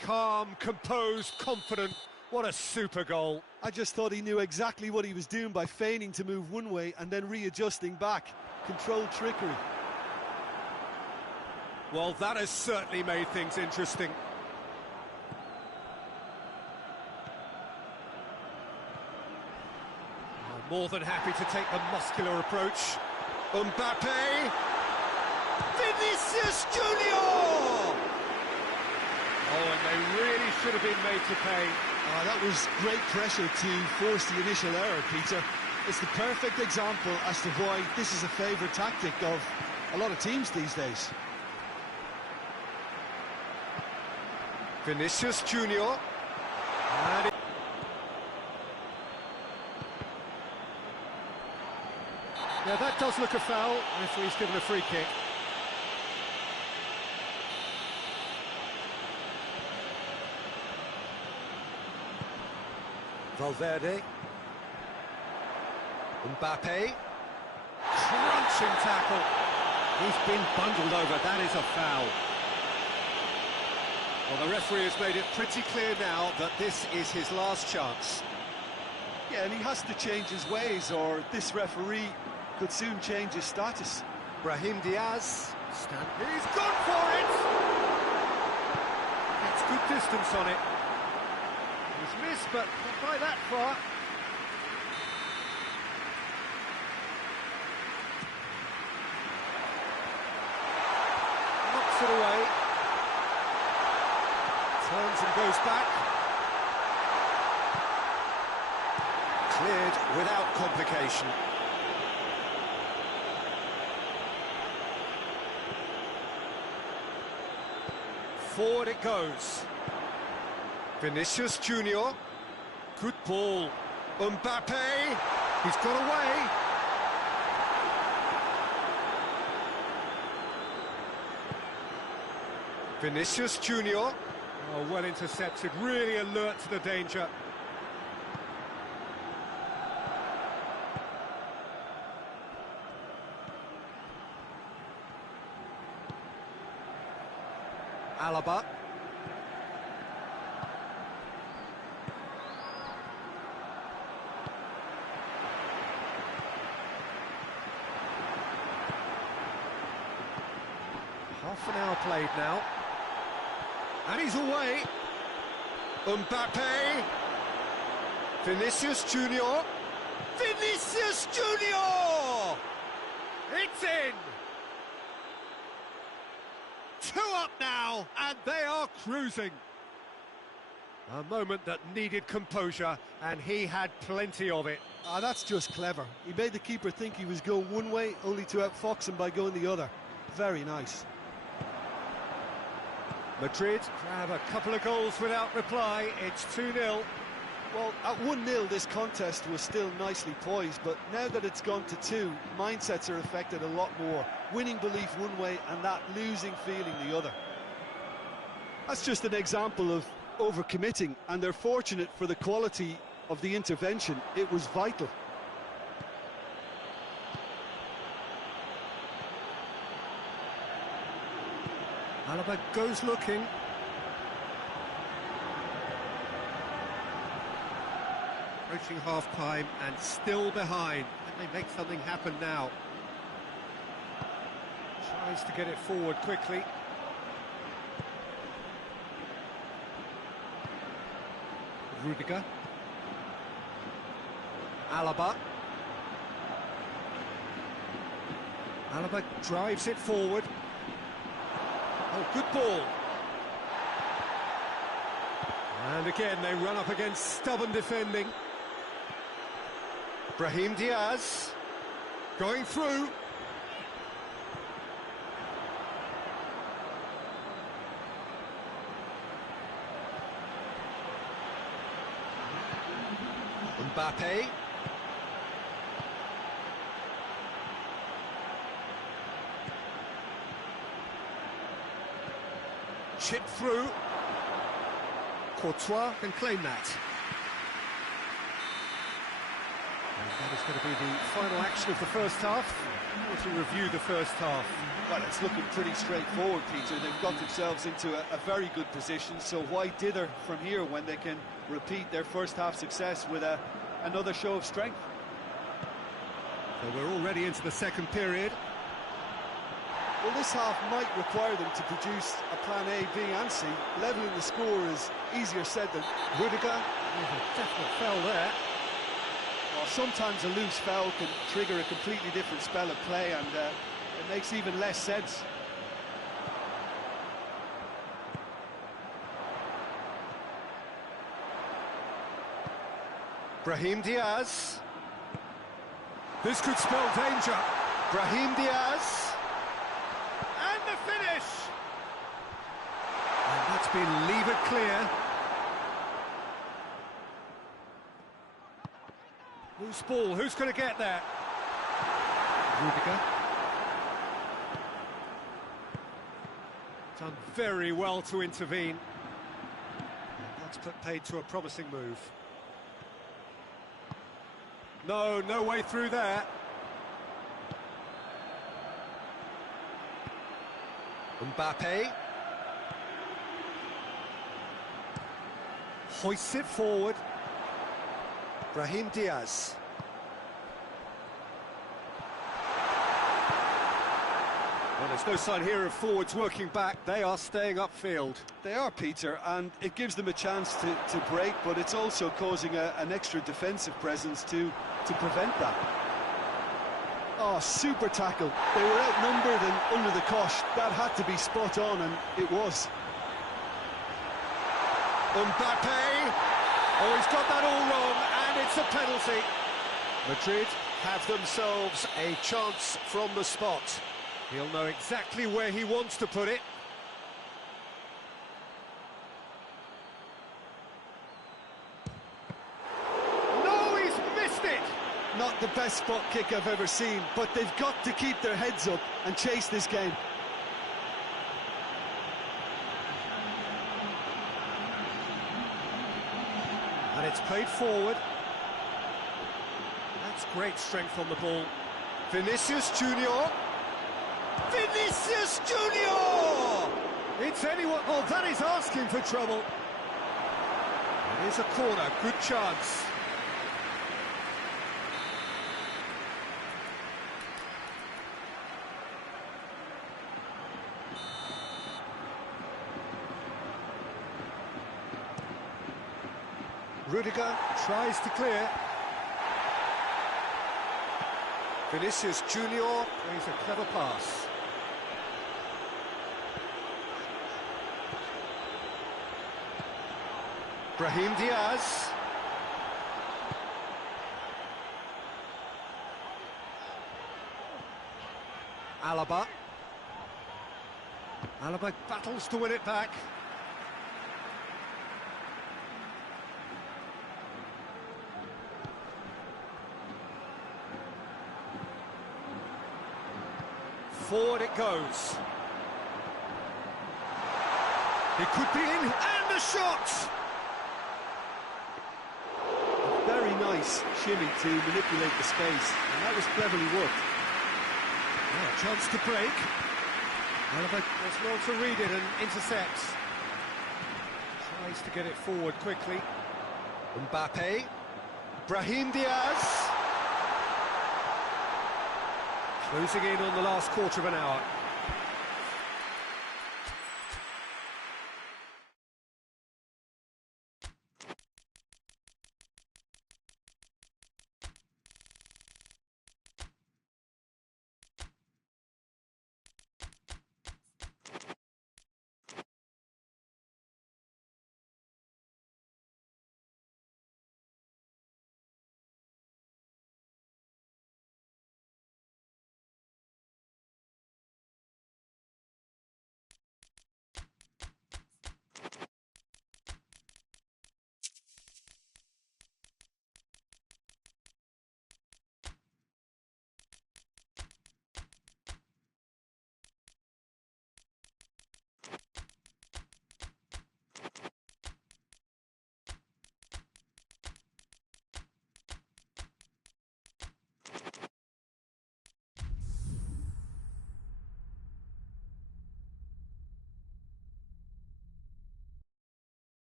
Calm, composed, confident. What a super goal. I just thought he knew exactly what he was doing by feigning to move one way and then readjusting back. Controlled trickery. Well, that has certainly made things interesting. More than happy to take the muscular approach. Mbappe! Vinicius Junior! Oh, and they really should have been made to pay. That was great pressure to force the initial error, Peter. It's the perfect example as to why this is a favourite tactic of a lot of teams these days. Vinicius Junior. And yeah, that does look a foul. Referee's given a free kick. Valverde. Mbappe. Crunching tackle. He's been bundled over. That is a foul. Well, the referee has made it pretty clear now that this is his last chance. Yeah, and he has to change his ways, or this referee could soon change his status. Brahim Diaz. He's gone for it! Gets good distance on it. He's missed, but not by that far. Knocks it away. Turns and goes back. Cleared without complication. Forward it goes. Vinicius Junior. Good ball. Mbappe. He's got away. Vinicius Junior. Oh, well intercepted. Really alert to the danger. Alaba. Half an hour played now. And he's away. Mbappe. Vinicius Junior. Vinicius Junior! It's in! 2 up now, and they are cruising. A moment that needed composure, and he had plenty of it. Ah, that's just clever. He made the keeper think he was going one way, only to outfox him by going the other. Very nice. Madrid grab a couple of goals without reply. It's 2-0. Well, at 1-0 this contest was still nicely poised, but now that it's gone to 2, mindsets are affected a lot more. Winning belief one way and that losing feeling the other. That's just an example of overcommitting, and they're fortunate for the quality of the intervention. It was vital. Alaba goes looking. Approaching half-time and still behind. Can they make something happen now? Tries to get it forward quickly. Rudiger. Alaba. Alaba drives it forward. Oh, good ball. And again, they run up against stubborn defending. Brahim Diaz going through. Mbappe. Chip through. Courtois can claim that. And that is going to be the final action of the first half. Or to review the first half. Well, it's looking pretty straightforward, Peter. They've got themselves into a very good position, so why dither from here when they can repeat their first half success with another show of strength? So we're already into the second period. Well, this half might require them to produce a plan A, B and C. Levelling the score is easier said than... Rudiger, there's a definite foul there. Well, sometimes a loose foul can trigger a completely different spell of play, and it makes even less sense. Brahim Diaz. This could spell danger. Brahim Diaz. And the finish! And that's been levered clear. Loose ball, who's going to get there? Rudiger. Done very well to intervene. And that's put paid to a promising move. No way through there. Mbappe. Hoists it forward. Brahim Diaz. Well, there's no sign here of forwards working back. They are staying upfield. They are, Peter, and it gives them a chance to break, but it's also causing an extra defensive presence to prevent that. Oh, super tackle. They were outnumbered and under the cosh. That had to be spot on, and it was. Mbappe! Oh, he's got that all wrong, and it's a penalty. Madrid have themselves a chance from the spot. He'll know exactly where he wants to put it. No, he's missed it! Not the best spot kick I've ever seen, but they've got to keep their heads up and chase this game. And it's played forward. That's great strength on the ball. Vinicius Junior. Vinicius Junior! It's anyone. Oh, that is asking for trouble. It is a corner. Good chance. Rudiger tries to clear. Vinicius Junior plays a clever pass. Brahim Diaz. Alaba. Alaba battles to win it back. Forward it goes. It could be in, and the shot! Very nice shimmy to manipulate the space, and that was cleverly worked. Oh, a chance to break. Alaba does well to read it and intercepts. Tries to get it forward quickly. Mbappe. Brahim Diaz. Closing in on the last quarter of an hour.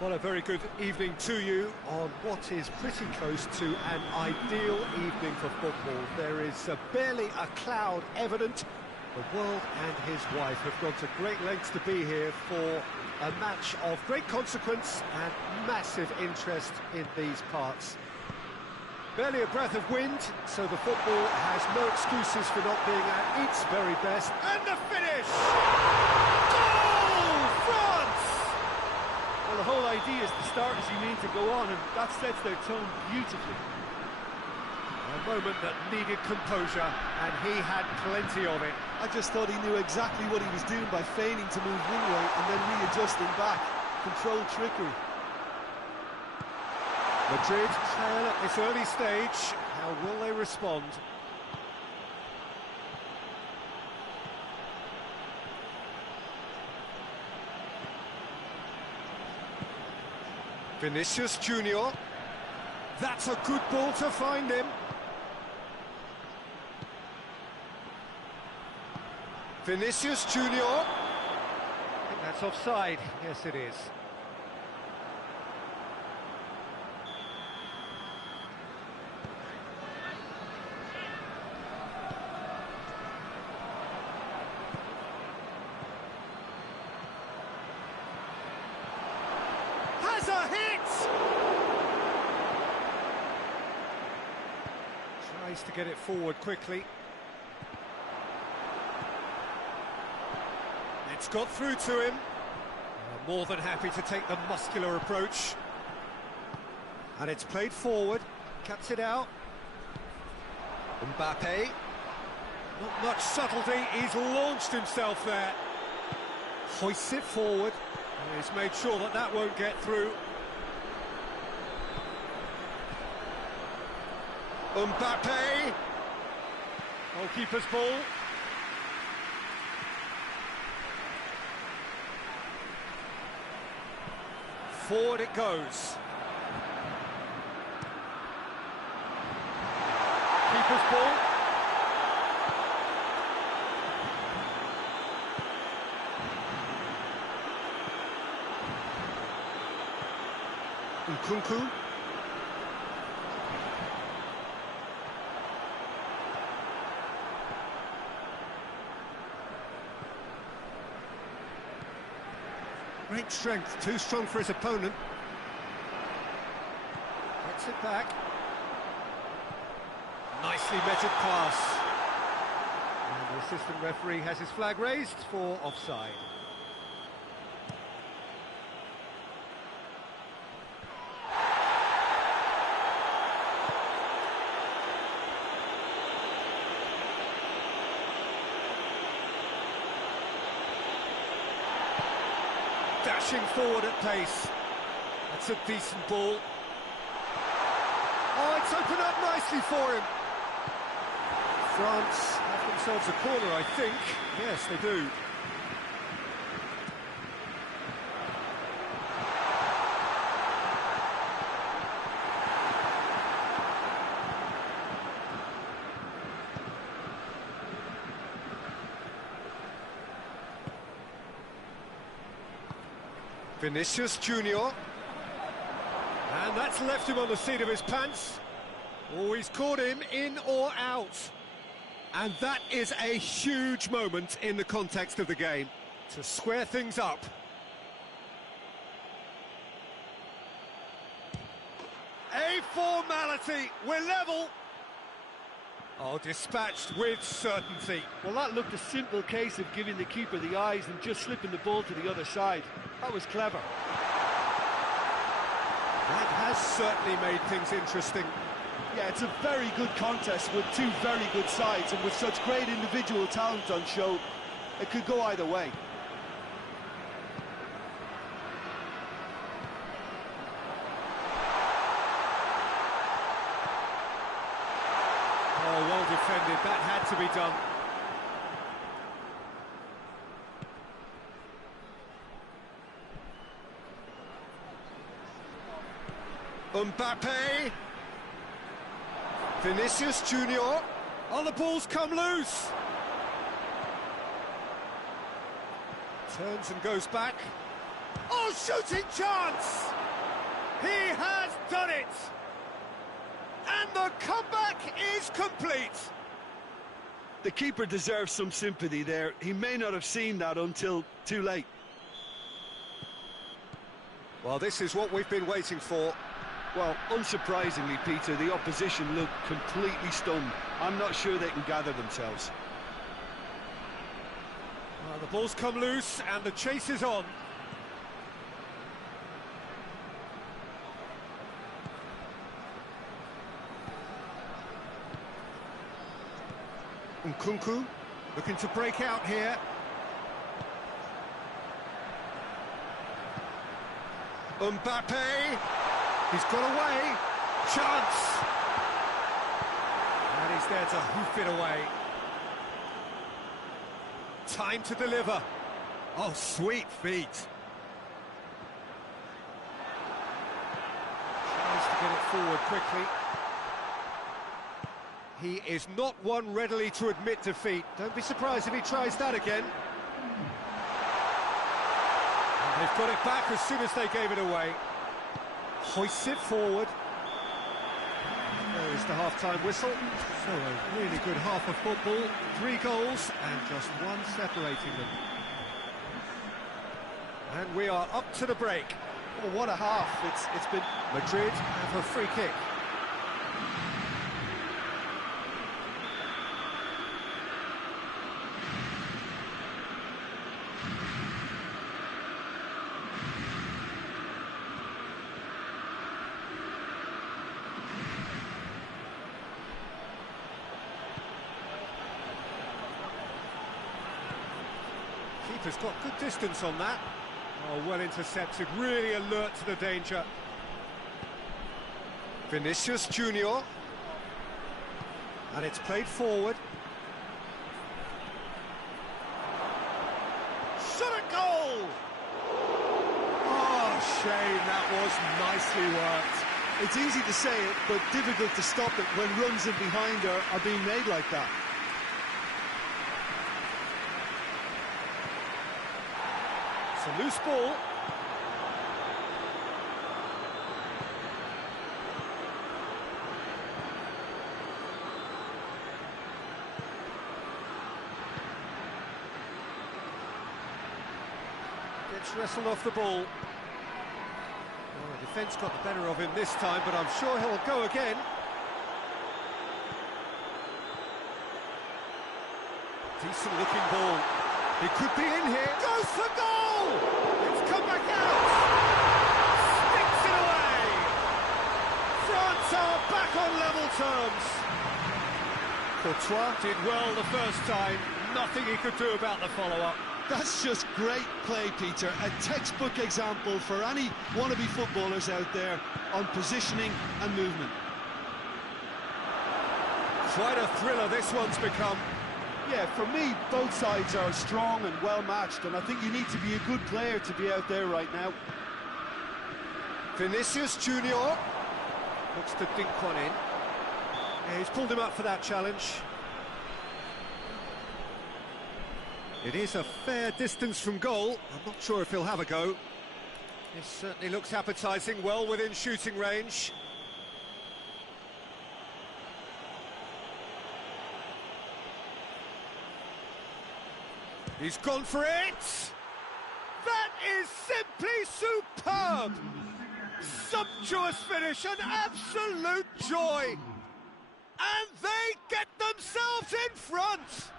Well, a very good evening to you on what is pretty close to an ideal evening for football. There is barely a cloud evident. The world and his wife have gone to great lengths to be here for a match of great consequence and massive interest in these parts. Barely a breath of wind, so the football has no excuses for not being at its very best. And the finish! Goal! France! Well, the whole idea is to start as you mean to go on, and that sets their tone beautifully. A moment that needed composure, and he had plenty of it. I just thought he knew exactly what he was doing by feigning to move one way and then readjusting back. Controlled trickery. Madrid trail at this early stage. How will they respond? Vinicius Junior. That's a good ball to find him. Vinicius Junior. I think that's offside. Yes, it is. Has a hit! Tries to get it forward quickly. It's got through to him. More than happy to take the muscular approach. And it's played forward. Cuts it out. Mbappe. Not much subtlety. He's launched himself there. Hoists it forward. And he's made sure that that won't get through. Mbappe. Goalkeeper's ball. Forward it goes. Keeper's ball. Nkunku. Great strength, too strong for his opponent. Gets it back. Nicely measured pass. The assistant referee has his flag raised for offside. Dashing forward at pace. That's a decent ball. Oh, it's opened up nicely for him. France have themselves a corner, I think. Yes, they do. Vinicius Junior. And that's left him on the seat of his pants. Oh, he's caught him in or out. And that is a huge moment in the context of the game to square things up. A formality, we're level. Oh, dispatched with certainty. Well, that looked a simple case of giving the keeper the eyes and just slipping the ball to the other side. That was clever. That has certainly made things interesting. Yeah, it's a very good contest with two very good sides, and with such great individual talent on show, it could go either way. Oh, well defended, that had to be done. Mbappe. Vinicius Junior. Oh, the ball's come loose. Turns and goes back. Oh, shooting chance! He has done it! And the comeback is complete. The keeper deserves some sympathy there. He may not have seen that until too late. Well, this is what we've been waiting for. Well, unsurprisingly, Peter, the opposition look completely stunned. I'm not sure they can gather themselves. Well, the ball's come loose and the chase is on. Nkunku looking to break out here. Mbappe, he's got away. Chance! And he's there to hoof it away. Time to deliver. Oh, sweet feet. Tries to get it forward quickly. He is not one readily to admit defeat. Don't be surprised if he tries that again. And they've got it back as soon as they gave it away. Hoists it forward. There is the half-time whistle. So a really good half of football. 3 goals and just one separating them. And we are up to the break. Oh, what a half. It's been... Madrid have a free kick. Keeper's got good distance on that. Oh, well intercepted, really alert to the danger. Vinicius Junior. And it's played forward. Shot a goal! Oh, shame, that was nicely worked. It's easy to say it, but difficult to stop it when runs in behind are being made like that. It's a loose ball. Gets wrestled off the ball. Well, the defence got the better of him this time, but I'm sure he'll go again. Decent looking ball. He could be in here. Goes for goal! It's come back out! Sticks it away! France are back on level terms. Courtois did well the first time. Nothing he could do about the follow-up. That's just great play, Peter. A textbook example for any wannabe footballers out there on positioning and movement. Quite a thriller this one's become. Yeah, for me, both sides are strong and well-matched, and I think you need to be a good player to be out there right now. Vinicius Junior looks to dink one in. Yeah, he's pulled him up for that challenge. It is a fair distance from goal. I'm not sure if he'll have a go. This certainly looks appetising, well within shooting range. He's gone for it! That is simply superb! Sumptuous finish, an absolute joy! And they get themselves in front!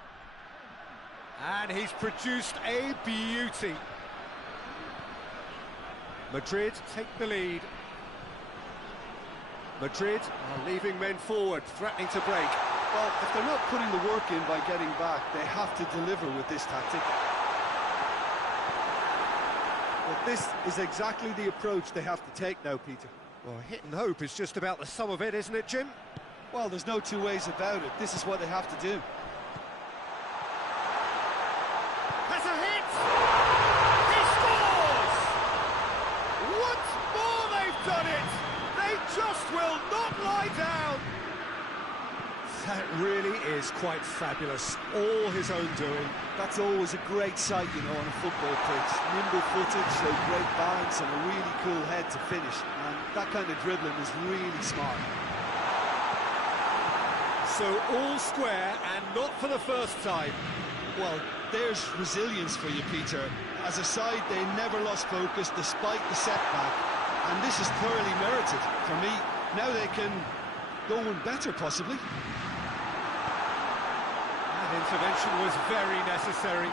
And he's produced a beauty. Madrid take the lead. Madrid are leaving men forward, threatening to break. Well, if they're not putting the work in by getting back, they have to deliver with this tactic. But this is exactly the approach they have to take now, Peter. Well, hit and hope is just about the sum of it, isn't it, Jim? Well, there's no two ways about it. This is what they have to do. Has a hit! He scores! Once more they've done it! They just will not lie down! That really is quite fabulous. All his own doing. That's always a great sight, you know, on a football pitch. Nimble-footed, showed great balance and a really cool head to finish. And that kind of dribbling is really smart. So all square and not for the first time. Well, there's resilience for you, Peter. As a side, they never lost focus despite the setback. And this is thoroughly merited for me. Now they can go one better, possibly. That intervention was very necessary.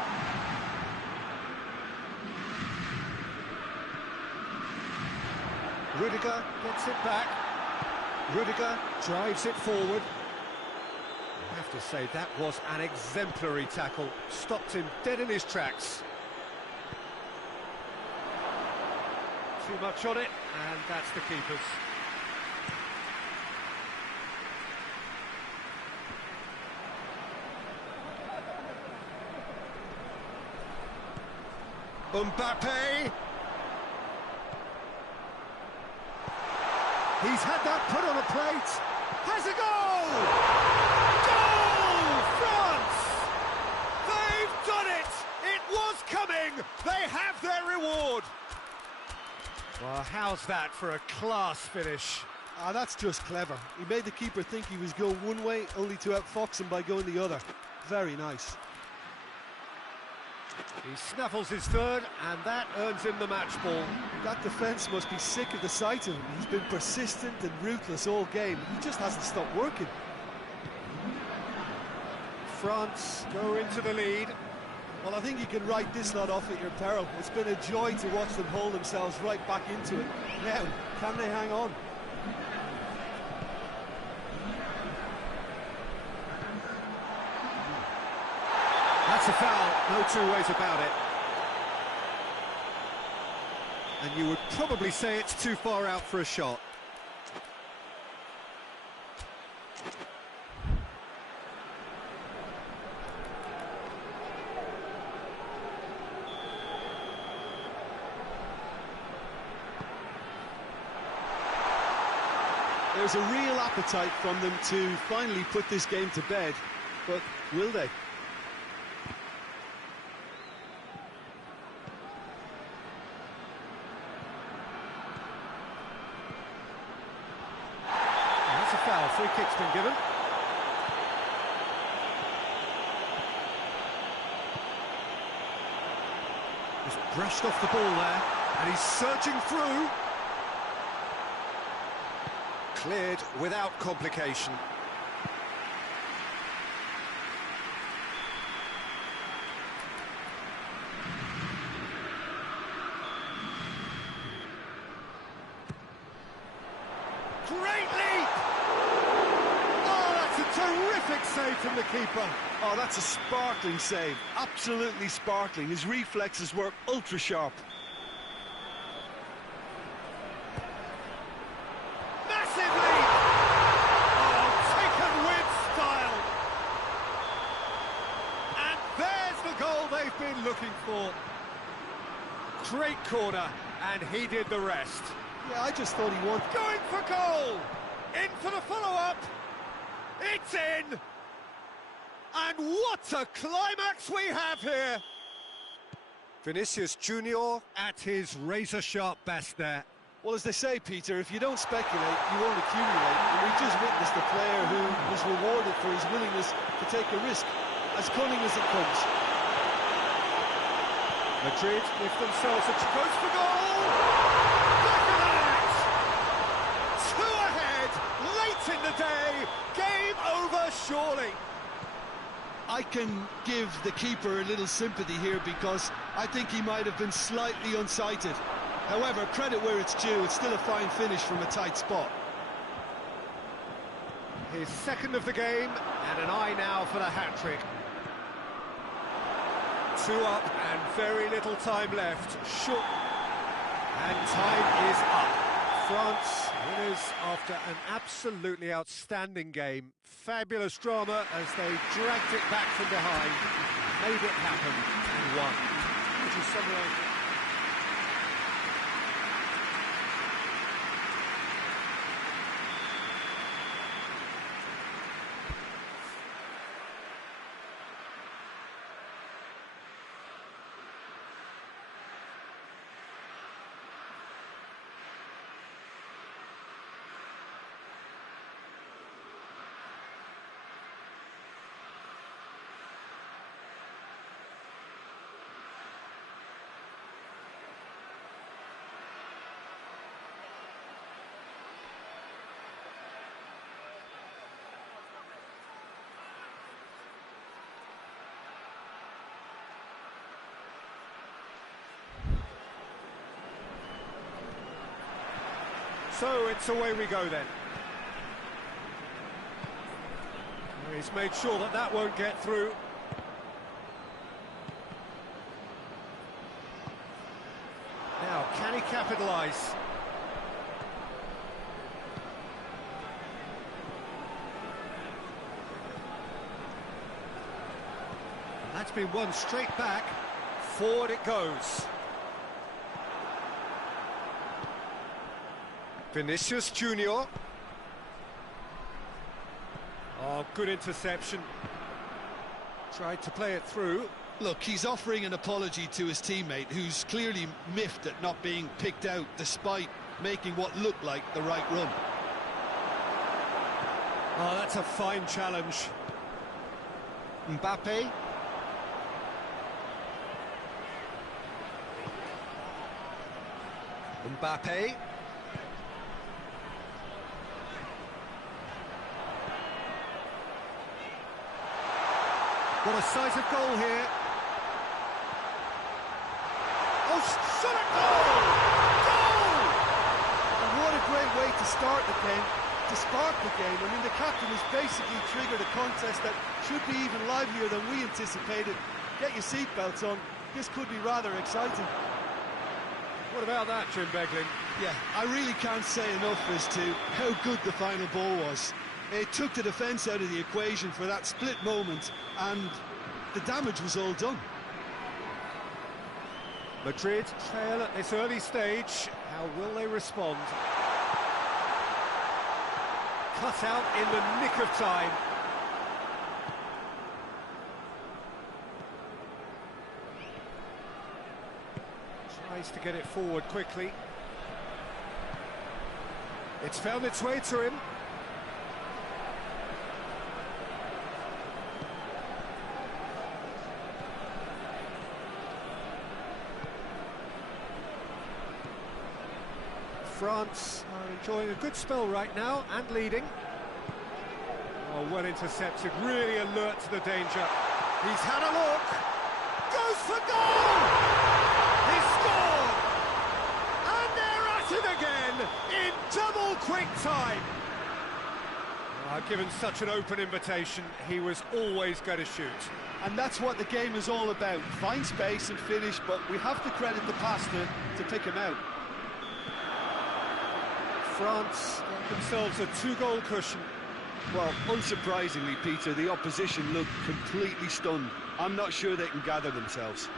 Rudiger gets it back. Rudiger drives it forward. I have to say, that was an exemplary tackle. Stopped him dead in his tracks. Too much on it, and that's the keeper's. Mbappe! He's had that put on a plate. Has a goal! Goal! France! They've done it! It was coming! They have their reward! Well, how's that for a class finish? Ah, that's just clever. He made the keeper think he was going one way, only to outfox him by going the other. Very nice. He snaffles his third, and that earns him the match ball. That defence must be sick of the sight of him. He's been persistent and ruthless all game. He just hasn't stopped working. France go into the lead. Well, I think you can write this lot off at your peril. It's been a joy to watch them hold themselves right back into it. Now, can they hang on? That's a foul, no two ways about it. And you would probably say it's too far out for a shot. There's a real appetite from them to finally put this game to bed, but will they? That's a foul, free kick's been given. He's brushed off the ball there, and he's surging through. Cleared without complication. Great leap! Oh, that's a terrific save from the keeper. Oh, that's a sparkling save. Absolutely sparkling. His reflexes were ultra sharp. Massive leap! Oh, taken with style. And there's the goal they've been looking for. Great corner, and he did the rest. Yeah, I just thought he wanted... Going for goal! In for the follow-up! It's in! And what a climax we have here! Vinicius Junior at his razor-sharp best there. Well, as they say, Peter, if you don't speculate, you won't accumulate. And we just witnessed a player who was rewarded for his willingness to take a risk, as cunning as it comes. Madrid give themselves a goes for goal! Back of the net! Two ahead, late in the day, game over surely. I can give the keeper a little sympathy here because I think he might have been slightly unsighted. However, credit where it's due, it's still a fine finish from a tight spot. His second of the game, and an eye now for the hat-trick. 2 up and very little time left. Short. And time is up. France winners after an absolutely outstanding game. Fabulous drama as they dragged it back from behind, made it happen and won. Would you summarise? So it's away we go then. He's made sure that that won't get through. Now, can he capitalise? That's been won straight back. Forward it goes. Vinicius Junior. Oh, good interception. Tried to play it through. Look, he's offering an apology to his teammate, who's clearly miffed at not being picked out despite making what looked like the right run. Oh, that's a fine challenge. Mbappe. Mbappe. Got a sighted goal here. Oh, shot at goal! Goal! And what a great way to start the game, to spark the game. I mean, the captain has basically triggered a contest that should be even livelier than we anticipated. Get your seatbelts on. This could be rather exciting. What about that, Jim Beglin? Yeah, I really can't say enough as to how good the final ball was. It took the defence out of the equation for that split moment, and the damage was all done. Madrid trail at this early stage. How will they respond? Cut out in the nick of time. Tries to get it forward quickly. It's found its way to him. France are enjoying a good spell right now and leading. Oh, well intercepted, really alert to the danger. He's had a look. Goes for goal! He scored! And they're at it again in Double quick time. Given such an open invitation, he was always going to shoot. And that's what the game is all about. Find space and finish, but we have to credit the pass to pick him out. France got themselves a 2-goal cushion. Well, unsurprisingly, Peter, the opposition looked completely stunned. I'm not sure they can gather themselves.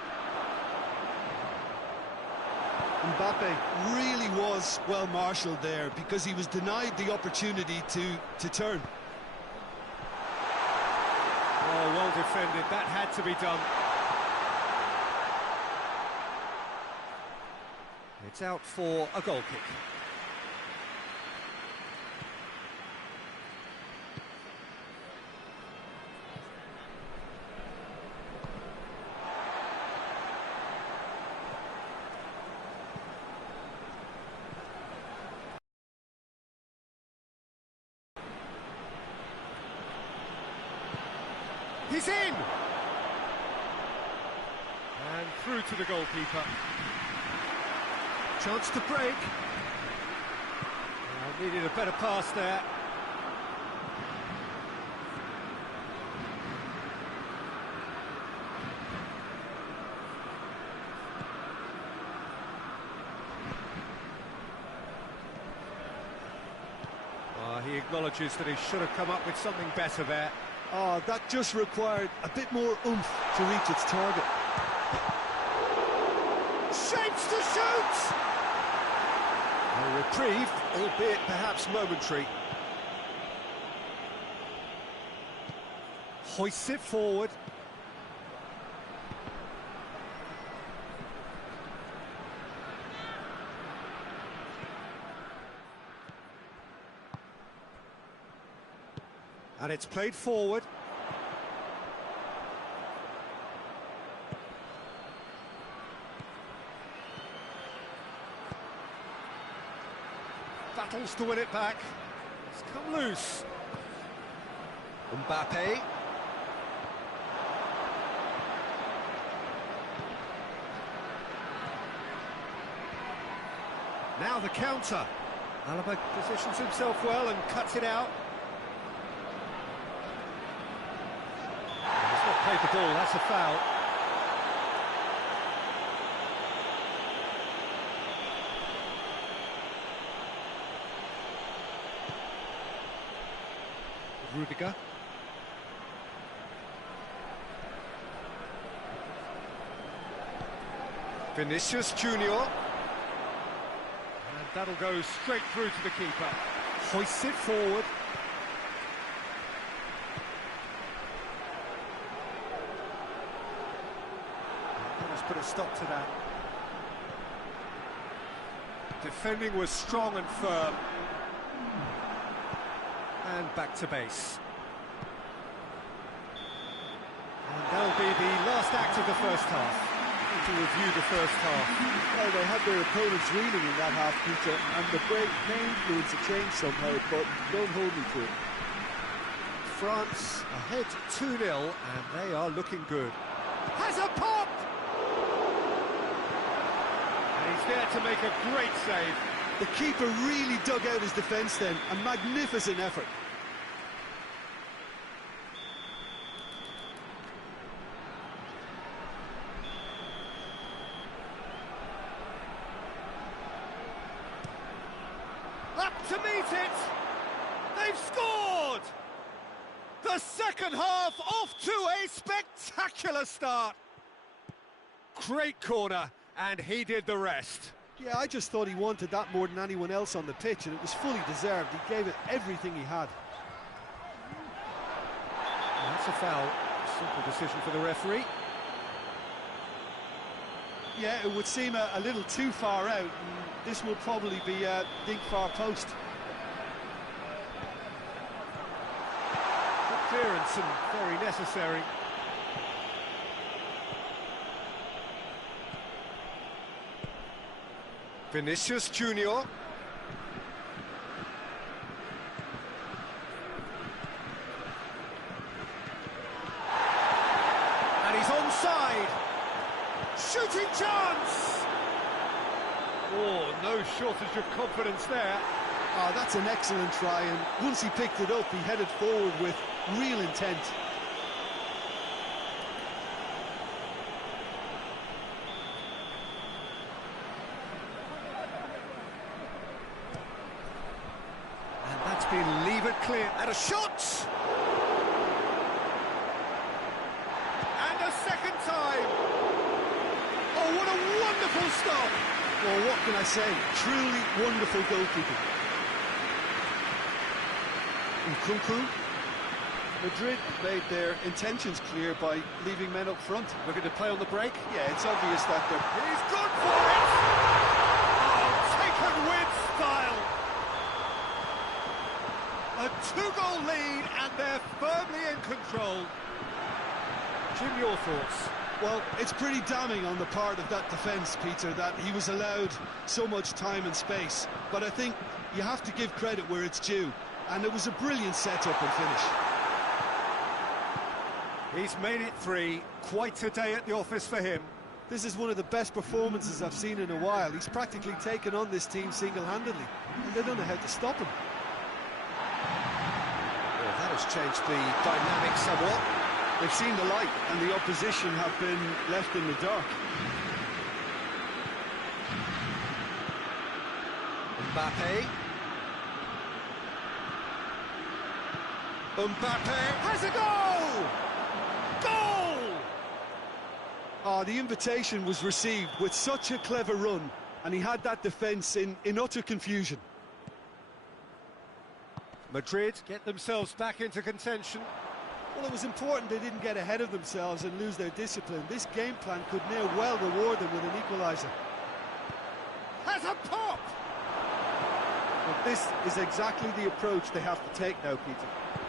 Mbappe really was well marshalled there because he was denied the opportunity to turn. Oh, well defended. That had to be done. It's out for a goal kick. He's in! And through to the goalkeeper. Chance to break. Needed a better pass there. He acknowledges that he should have come up with something better there. Oh, that just required a bit more oomph to reach its target. Shapes to shoot! A reprieve, albeit perhaps momentary. Hoists it forward. And it's played forward. Battles to win it back. It's come loose. Mbappe. Now the counter. Alaba positions himself well and cuts it out. He's not played the ball, that's a foul. Rudiger. Vinicius Junior. And that'll go straight through to the keeper. Hoists it forward. Let's put a stop to that. Defending was strong and firm. And back to base. And that'll be the last act of the first half. To review the first half. Well, they had their opponents reeling in that half, Peter, and the break may influence a change somehow, but don't hold me to it. France ahead 2-0, and they are looking good. Has a pop! And he's there to make a great save. The keeper really dug out his defence then, a magnificent effort. Up to meet it! They've scored! The second half off to a spectacular start. Great corner, and he did the rest. Yeah, I just thought he wanted that more than anyone else on the pitch, and it was fully deserved. He gave it everything he had. And that's a foul. Simple decision for the referee. Yeah, it would seem a little too far out, and this will probably be a deep far post. Good clearance and very necessary. Vinicius Junior. And he's onside. Shooting chance! Oh, no shortage of confidence there. Oh, that's an excellent try, and once he picked it up, he headed forward with real intent. And that's been levered clear. And a shot! And a second time! Oh, what a wonderful stop! Well, what can I say? Truly wonderful goalkeeping. Nkunku. Madrid made their intentions clear by leaving men up front. Looking to play on the break. Yeah, it's obvious that they're... He's good for it! Oh, taken with style! A two-goal lead, and they're firmly in control. Jim, your thoughts? Well, it's pretty damning on the part of that defence, Peter, that he was allowed so much time and space. But I think you have to give credit where it's due. And it was a brilliant setup and finish. He's made it 3. Quite a day at the office for him. This is one of the best performances I've seen in a while. He's practically taken on this team single-handedly, and they don't know how to stop him. Well, that has changed the dynamic somewhat. They've seen the light, and the opposition have been left in the dark. Mbappe. Mbappe has a goal! Goal! Oh, the invitation was received with such a clever run, and he had that defence in utter confusion. Madrid get themselves back into contention. Well, it was important they didn't get ahead of themselves and lose their discipline. This game plan could now well reward them with an equaliser. Has a pop! But this is exactly the approach they have to take now, Peter.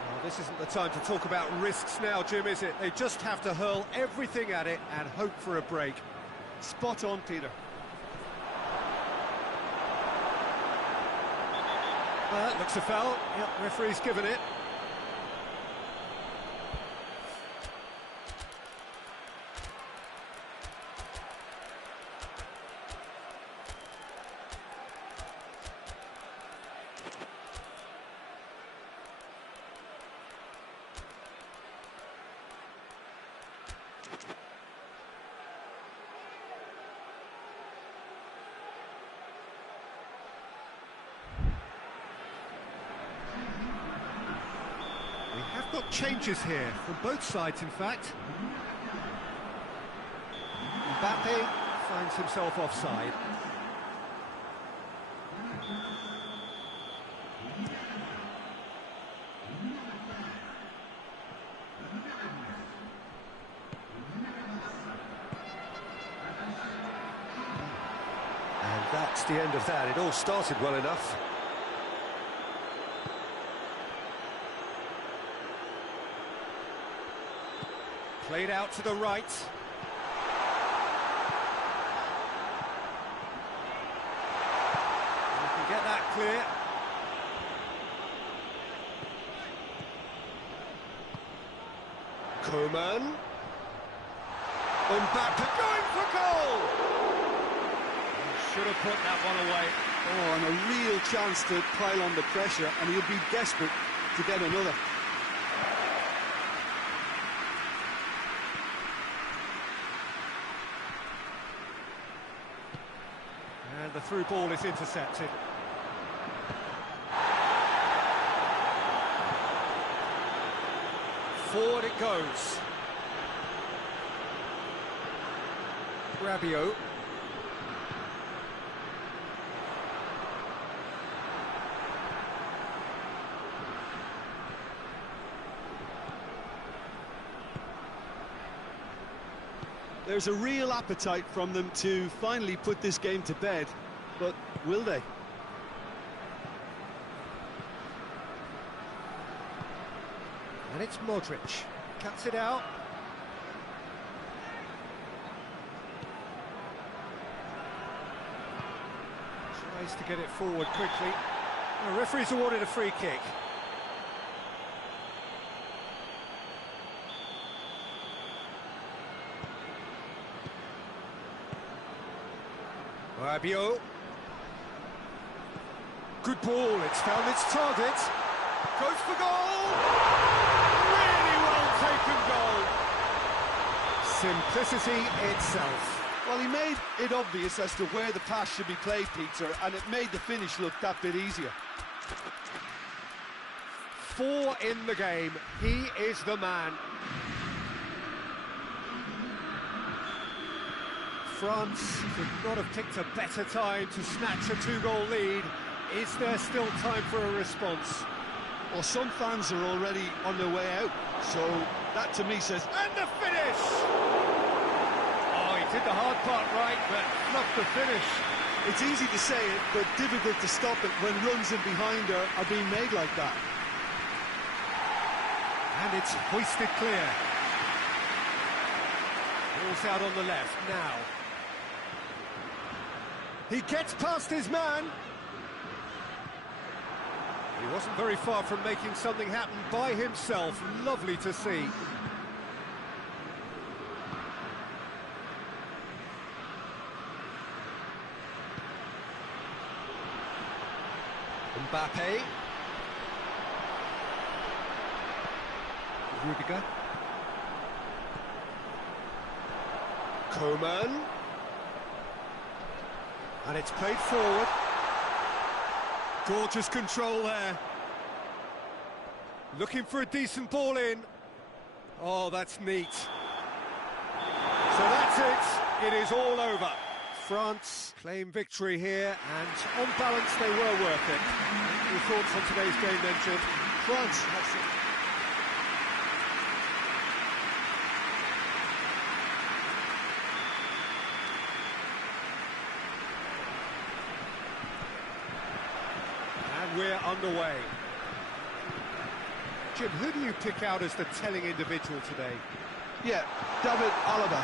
Well, this isn't the time to talk about risks now, Jim, is it? They just have to hurl everything at it and hope for a break. Spot on, Peter. Looks a foul. Yep, referee's given it. We have got changes here, from both sides in fact. Mbappe finds himself offside. And that's the end of that. It all started well enough. Played out to the right. We can get that clear. Coman. Mbappe going for goal! Should have put that one away. Oh, and a real chance to pile on the pressure, and he'll be desperate to get another. And the through ball is intercepted. Forward it goes. Rabiot. There's a real appetite from them to finally put this game to bed, but will they? And it's Modric. Cuts it out. Tries to get it forward quickly. The referee's awarded a free kick. Rabiot. Good ball, it's found its target. Goes for goal! Really well taken goal. Simplicity itself. Well, he made it obvious as to where the pass should be played, Peter, and it made the finish look that bit easier. 4 in the game. He is the man. France could not have picked a better time to snatch a 2-goal lead. Is there still time for a response? Well, some fans are already on their way out, so that to me says... And the finish! Oh, he did the hard part right, but fluffed the finish. It's easy to say it, but difficult to stop it when runs in behind are being made like that. And it's hoisted clear. Ball's out on the left now. He gets past his man. He wasn't very far from making something happen by himself. Lovely to see. Mbappe. Rudiger. Coman. And it's played forward. Gorgeous control there. Looking for a decent ball in. Oh, that's neat. So that's it. It is all over. France claim victory here, and on balance they were worth it. Your thoughts on today's game then, Jim? France has... And we're underway. Jim, who do you pick out as the telling individual today? Yeah, David Alaba,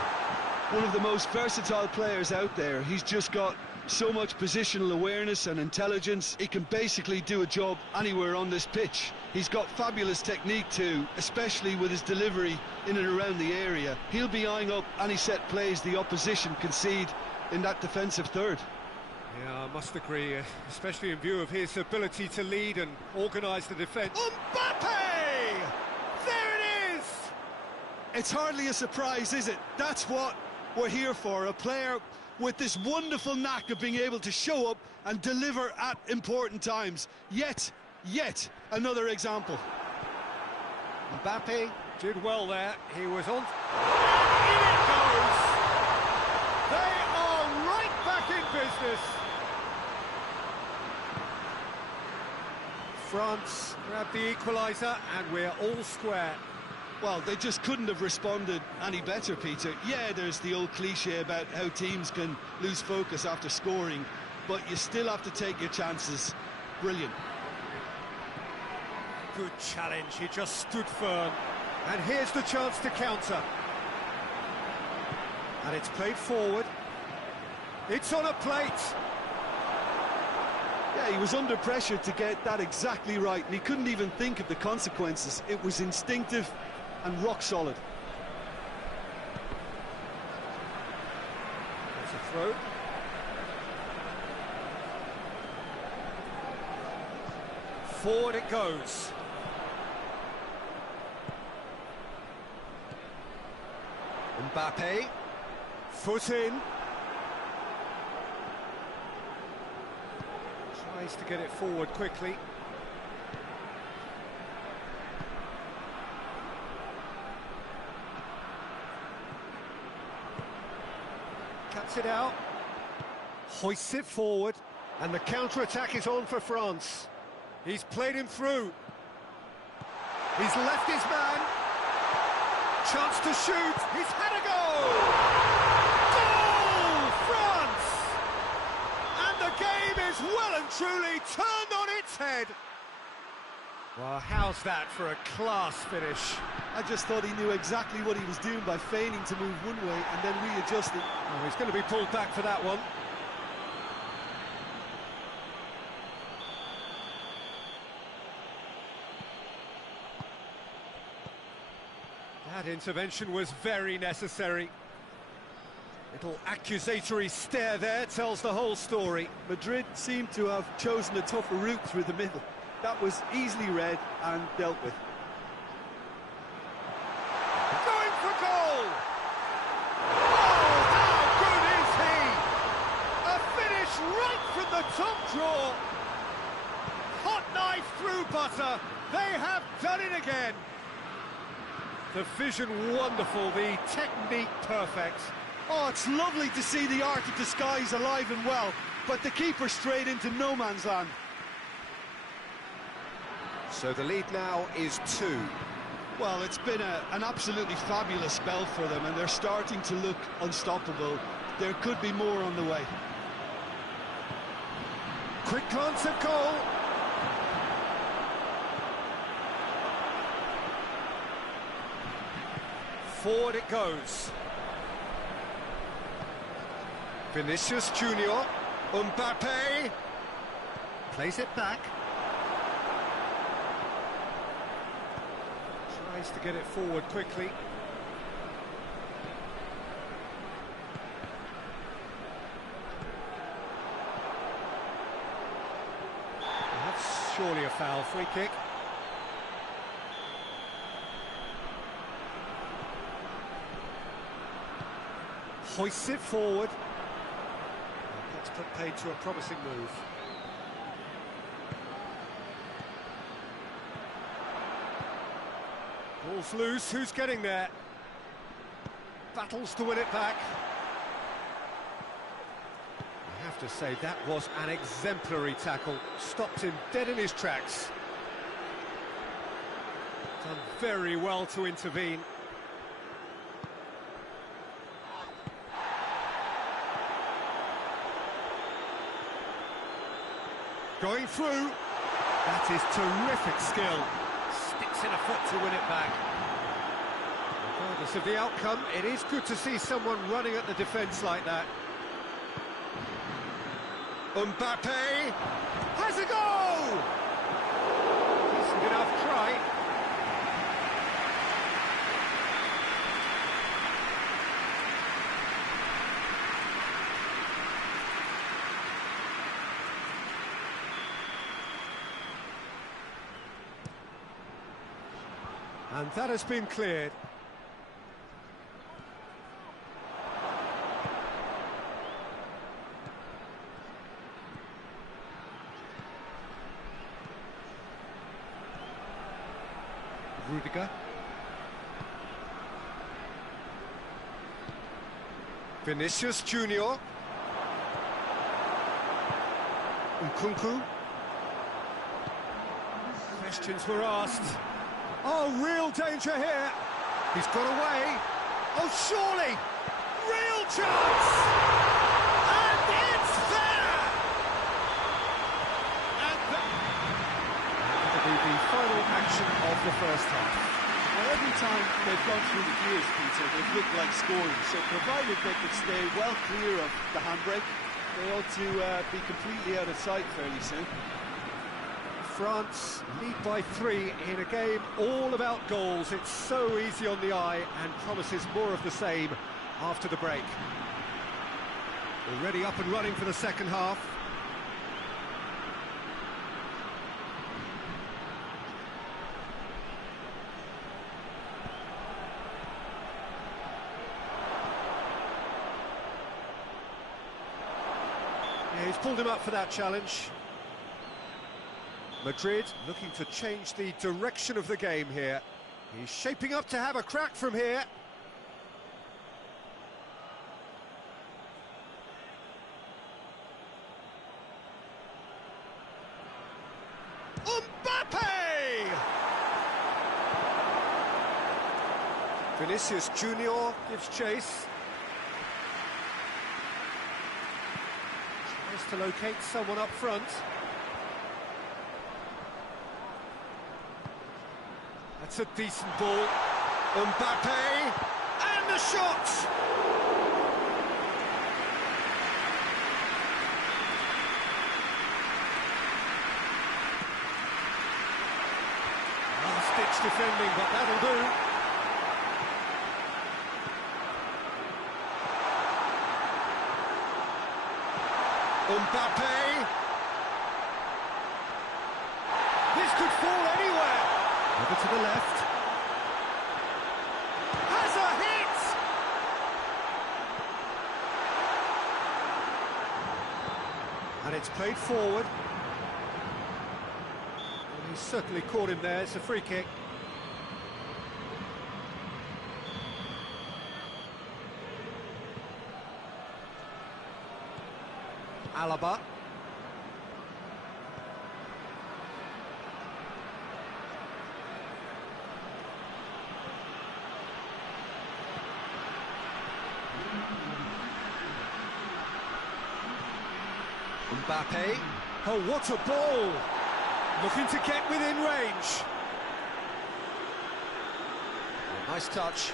one of the most versatile players out there. He's just got so much positional awareness and intelligence. He can basically do a job anywhere on this pitch. He's got fabulous technique too, especially with his delivery in and around the area. He'll be eyeing up any set plays the opposition concede in that defensive third. Yeah, I must agree, especially in view of his ability to lead and organise the defence. Mbappe! There it is! It's hardly a surprise, is it? That's what we're here for, a player with this wonderful knack of being able to show up and deliver at important times. Yet another example. Mbappe did well there, he was on... In it goes! They are right back in business! France grabbed the equaliser and we're all square. Well, they just couldn't have responded any better, Peter. Yeah, there's the old cliche about how teams can lose focus after scoring, but you still have to take your chances. Brilliant. Good challenge, he just stood firm. And here's the chance to counter. And it's played forward. It's on a plate. Yeah, he was under pressure to get that exactly right, and he couldn't even think of the consequences. It was instinctive and rock solid. That's a throw. Forward it goes. Mbappe. Foot in. Tries to get it forward quickly. Cuts it out. Hoists it forward. And the counter-attack is on for France. He's played him through. He's left his man. Chance to shoot. He's had a goal! Goal! France! And the game is well and truly turned on its head. Well, how's that for a class finish? I just thought he knew exactly what he was doing by feigning to move one way and then readjusting. Oh, he's going to be pulled back for that one. That intervention was very necessary. Little accusatory stare there tells the whole story. Madrid seemed to have chosen a tougher route through the middle. That was easily read and dealt with. Going for goal! Oh, how good is he? A finish right from the top draw. Hot knife through butter. They have done it again. The vision wonderful, the technique perfect. Oh, it's lovely to see the art of disguise alive and well, but the keeper straight into no man's land. So the lead now is 2. Well, it's been an absolutely fabulous spell for them, and they're starting to look unstoppable. There could be more on the way. Quick glance at goal. Forward it goes. Vinicius Junior, Mbappe, plays it back. Tries to get it forward quickly. That's surely a foul, free kick. Hoists it forward. That's put paid to a promising move. Ball's loose, who's getting there? Battles to win it back. I have to say, that was an exemplary tackle. Stopped him dead in his tracks. Done very well to intervene. Going through. That is terrific skill. Sticks in a foot to win it back. Regardless of the outcome, it is good to see someone running at the defence like that. Mbappe has a goal! Decent enough try. And that has been cleared. Rudiger. Vinicius Junior. Nkunku. Questions were asked. Oh, real danger here. He's got away. Oh, surely. Real chance. And it's there. And that'll be the final action of the first half. Well, every time they've gone through the gears, Peter, they've looked like scoring. So provided they can stay well clear of the handbrake, they ought to be completely out of sight fairly soon. France lead by 3 in a game all about goals. It's so easy on the eye and promises more of the same after the break. Already up and running for the second half. Yeah, he's pulled him up for that challenge. Madrid looking to change the direction of the game here. He's shaping up to have a crack from here. Mbappe! Vinicius Junior gives chase. Tries to locate someone up front. That's a decent ball. Mbappe, and the shot! Last-ditch defending, but that'll do. Mbappe. This could fall anywhere. Over to the left. Has a hit! And it's played forward. And he's certainly caught him there. It's a free kick. Alaba. Mbappe. Oh, what a ball! Looking to get within range. Oh, nice touch.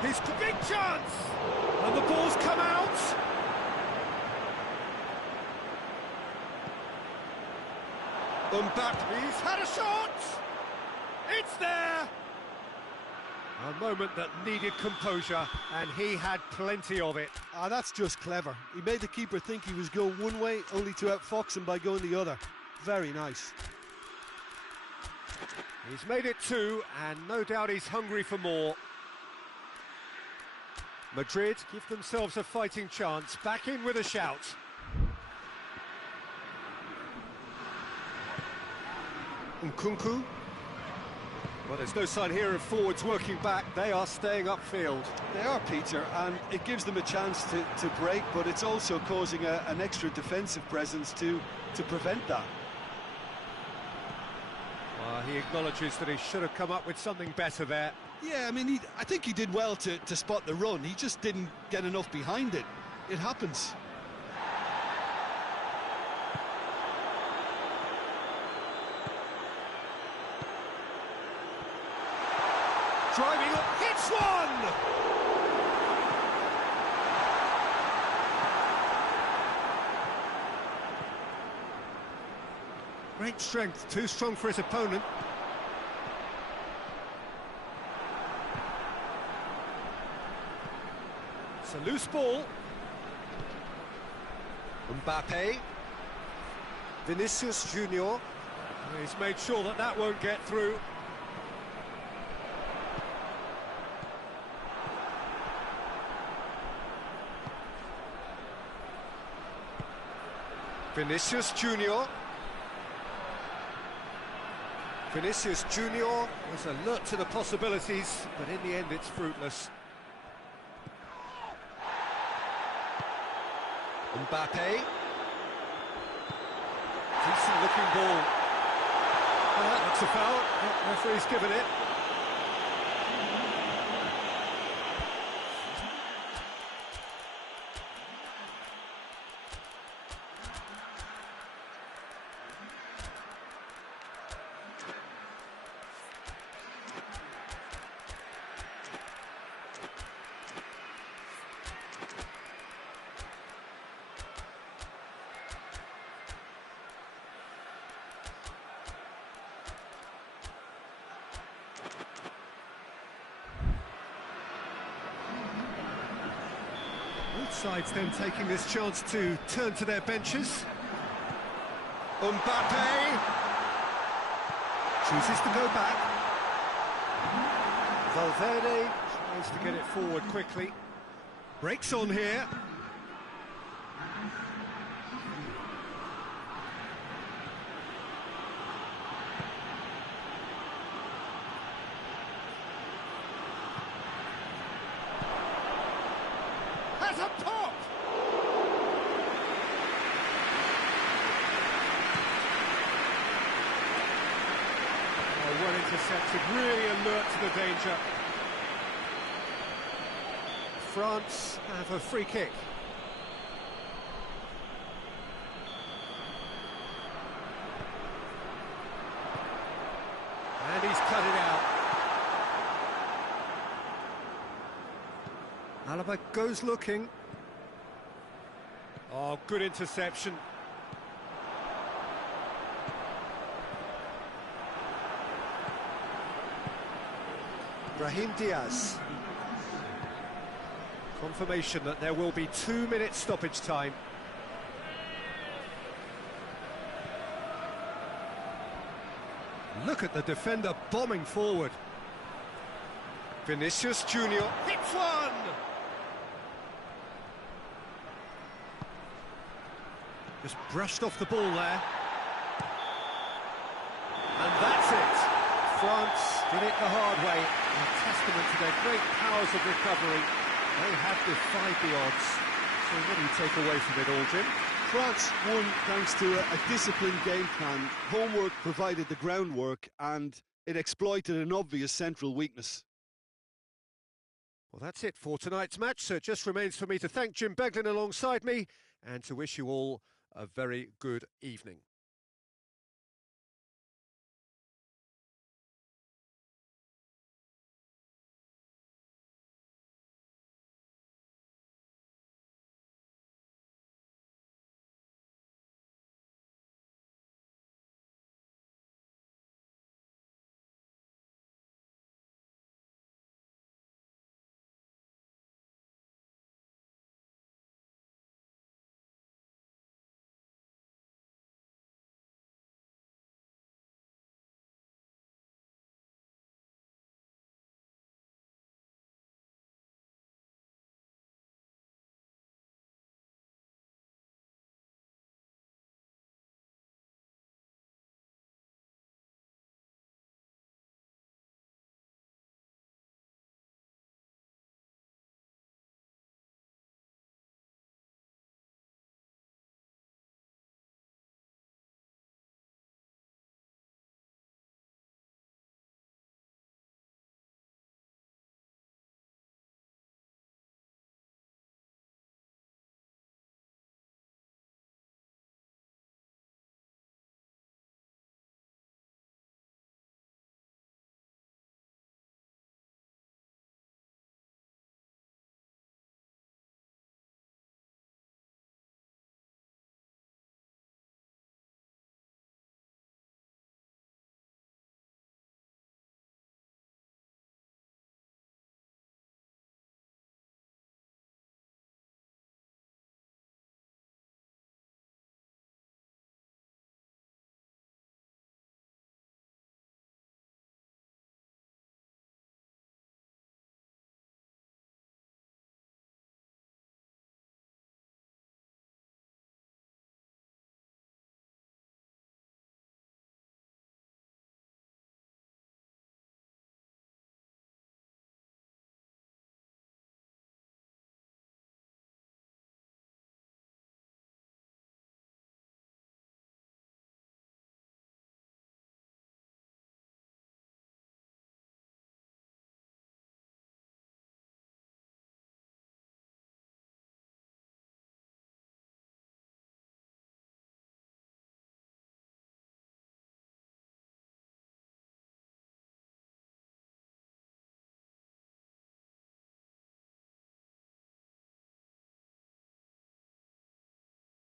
His big chance! And the ball's come out! Mbappe, he's had a shot! It's there! A moment that needed composure, and he had plenty of it. Ah, that's just clever. He made the keeper think he was going one way, only to outfox him by going the other. Very nice. He's made it two, and no doubt he's hungry for more. Madrid give themselves a fighting chance, back in with a shout. Nkunku. Well, there's no sign here of forwards working back, they are staying upfield. They are, Peter, and it gives them a chance to break, but it's also causing an extra defensive presence to prevent that. He acknowledges that he should have come up with something better there. Yeah, I mean, I think he did well to spot the run. He just didn't get enough behind it. It happens. Driving up, hits one! Great strength, too strong for his opponent. It's a loose ball. Mbappe. Vinicius Junior. He's made sure that that won't get through. Vinicius Junior. Vinicius Junior was alert to the possibilities, but in the end it's fruitless. Mbappe. Decent looking ball. Oh, that looks a foul. The referee's given it. Both sides then taking this chance to turn to their benches. Mbappe chooses to go back. Valverde tries to get it forward quickly. Breaks on here. Has a pop! Oh, well intercepted, really alert to the danger. France have a free kick. And he's cut it out. Alaba goes looking. Oh, good interception. Brahim Diaz. Confirmation that there will be 2 minutes stoppage time. Look at the defender bombing forward. Vinicius Junior hits one! Just brushed off the ball there. And that's it. France did it the hard way. A testament to their great powers of recovery. They have defied the odds. So what do you take away from it all, Jim? France won thanks to a disciplined game plan. Homework provided the groundwork, and it exploited an obvious central weakness. Well, that's it for tonight's match, so it just remains for me to thank Jim Beglin alongside me and to wish you all a very good evening.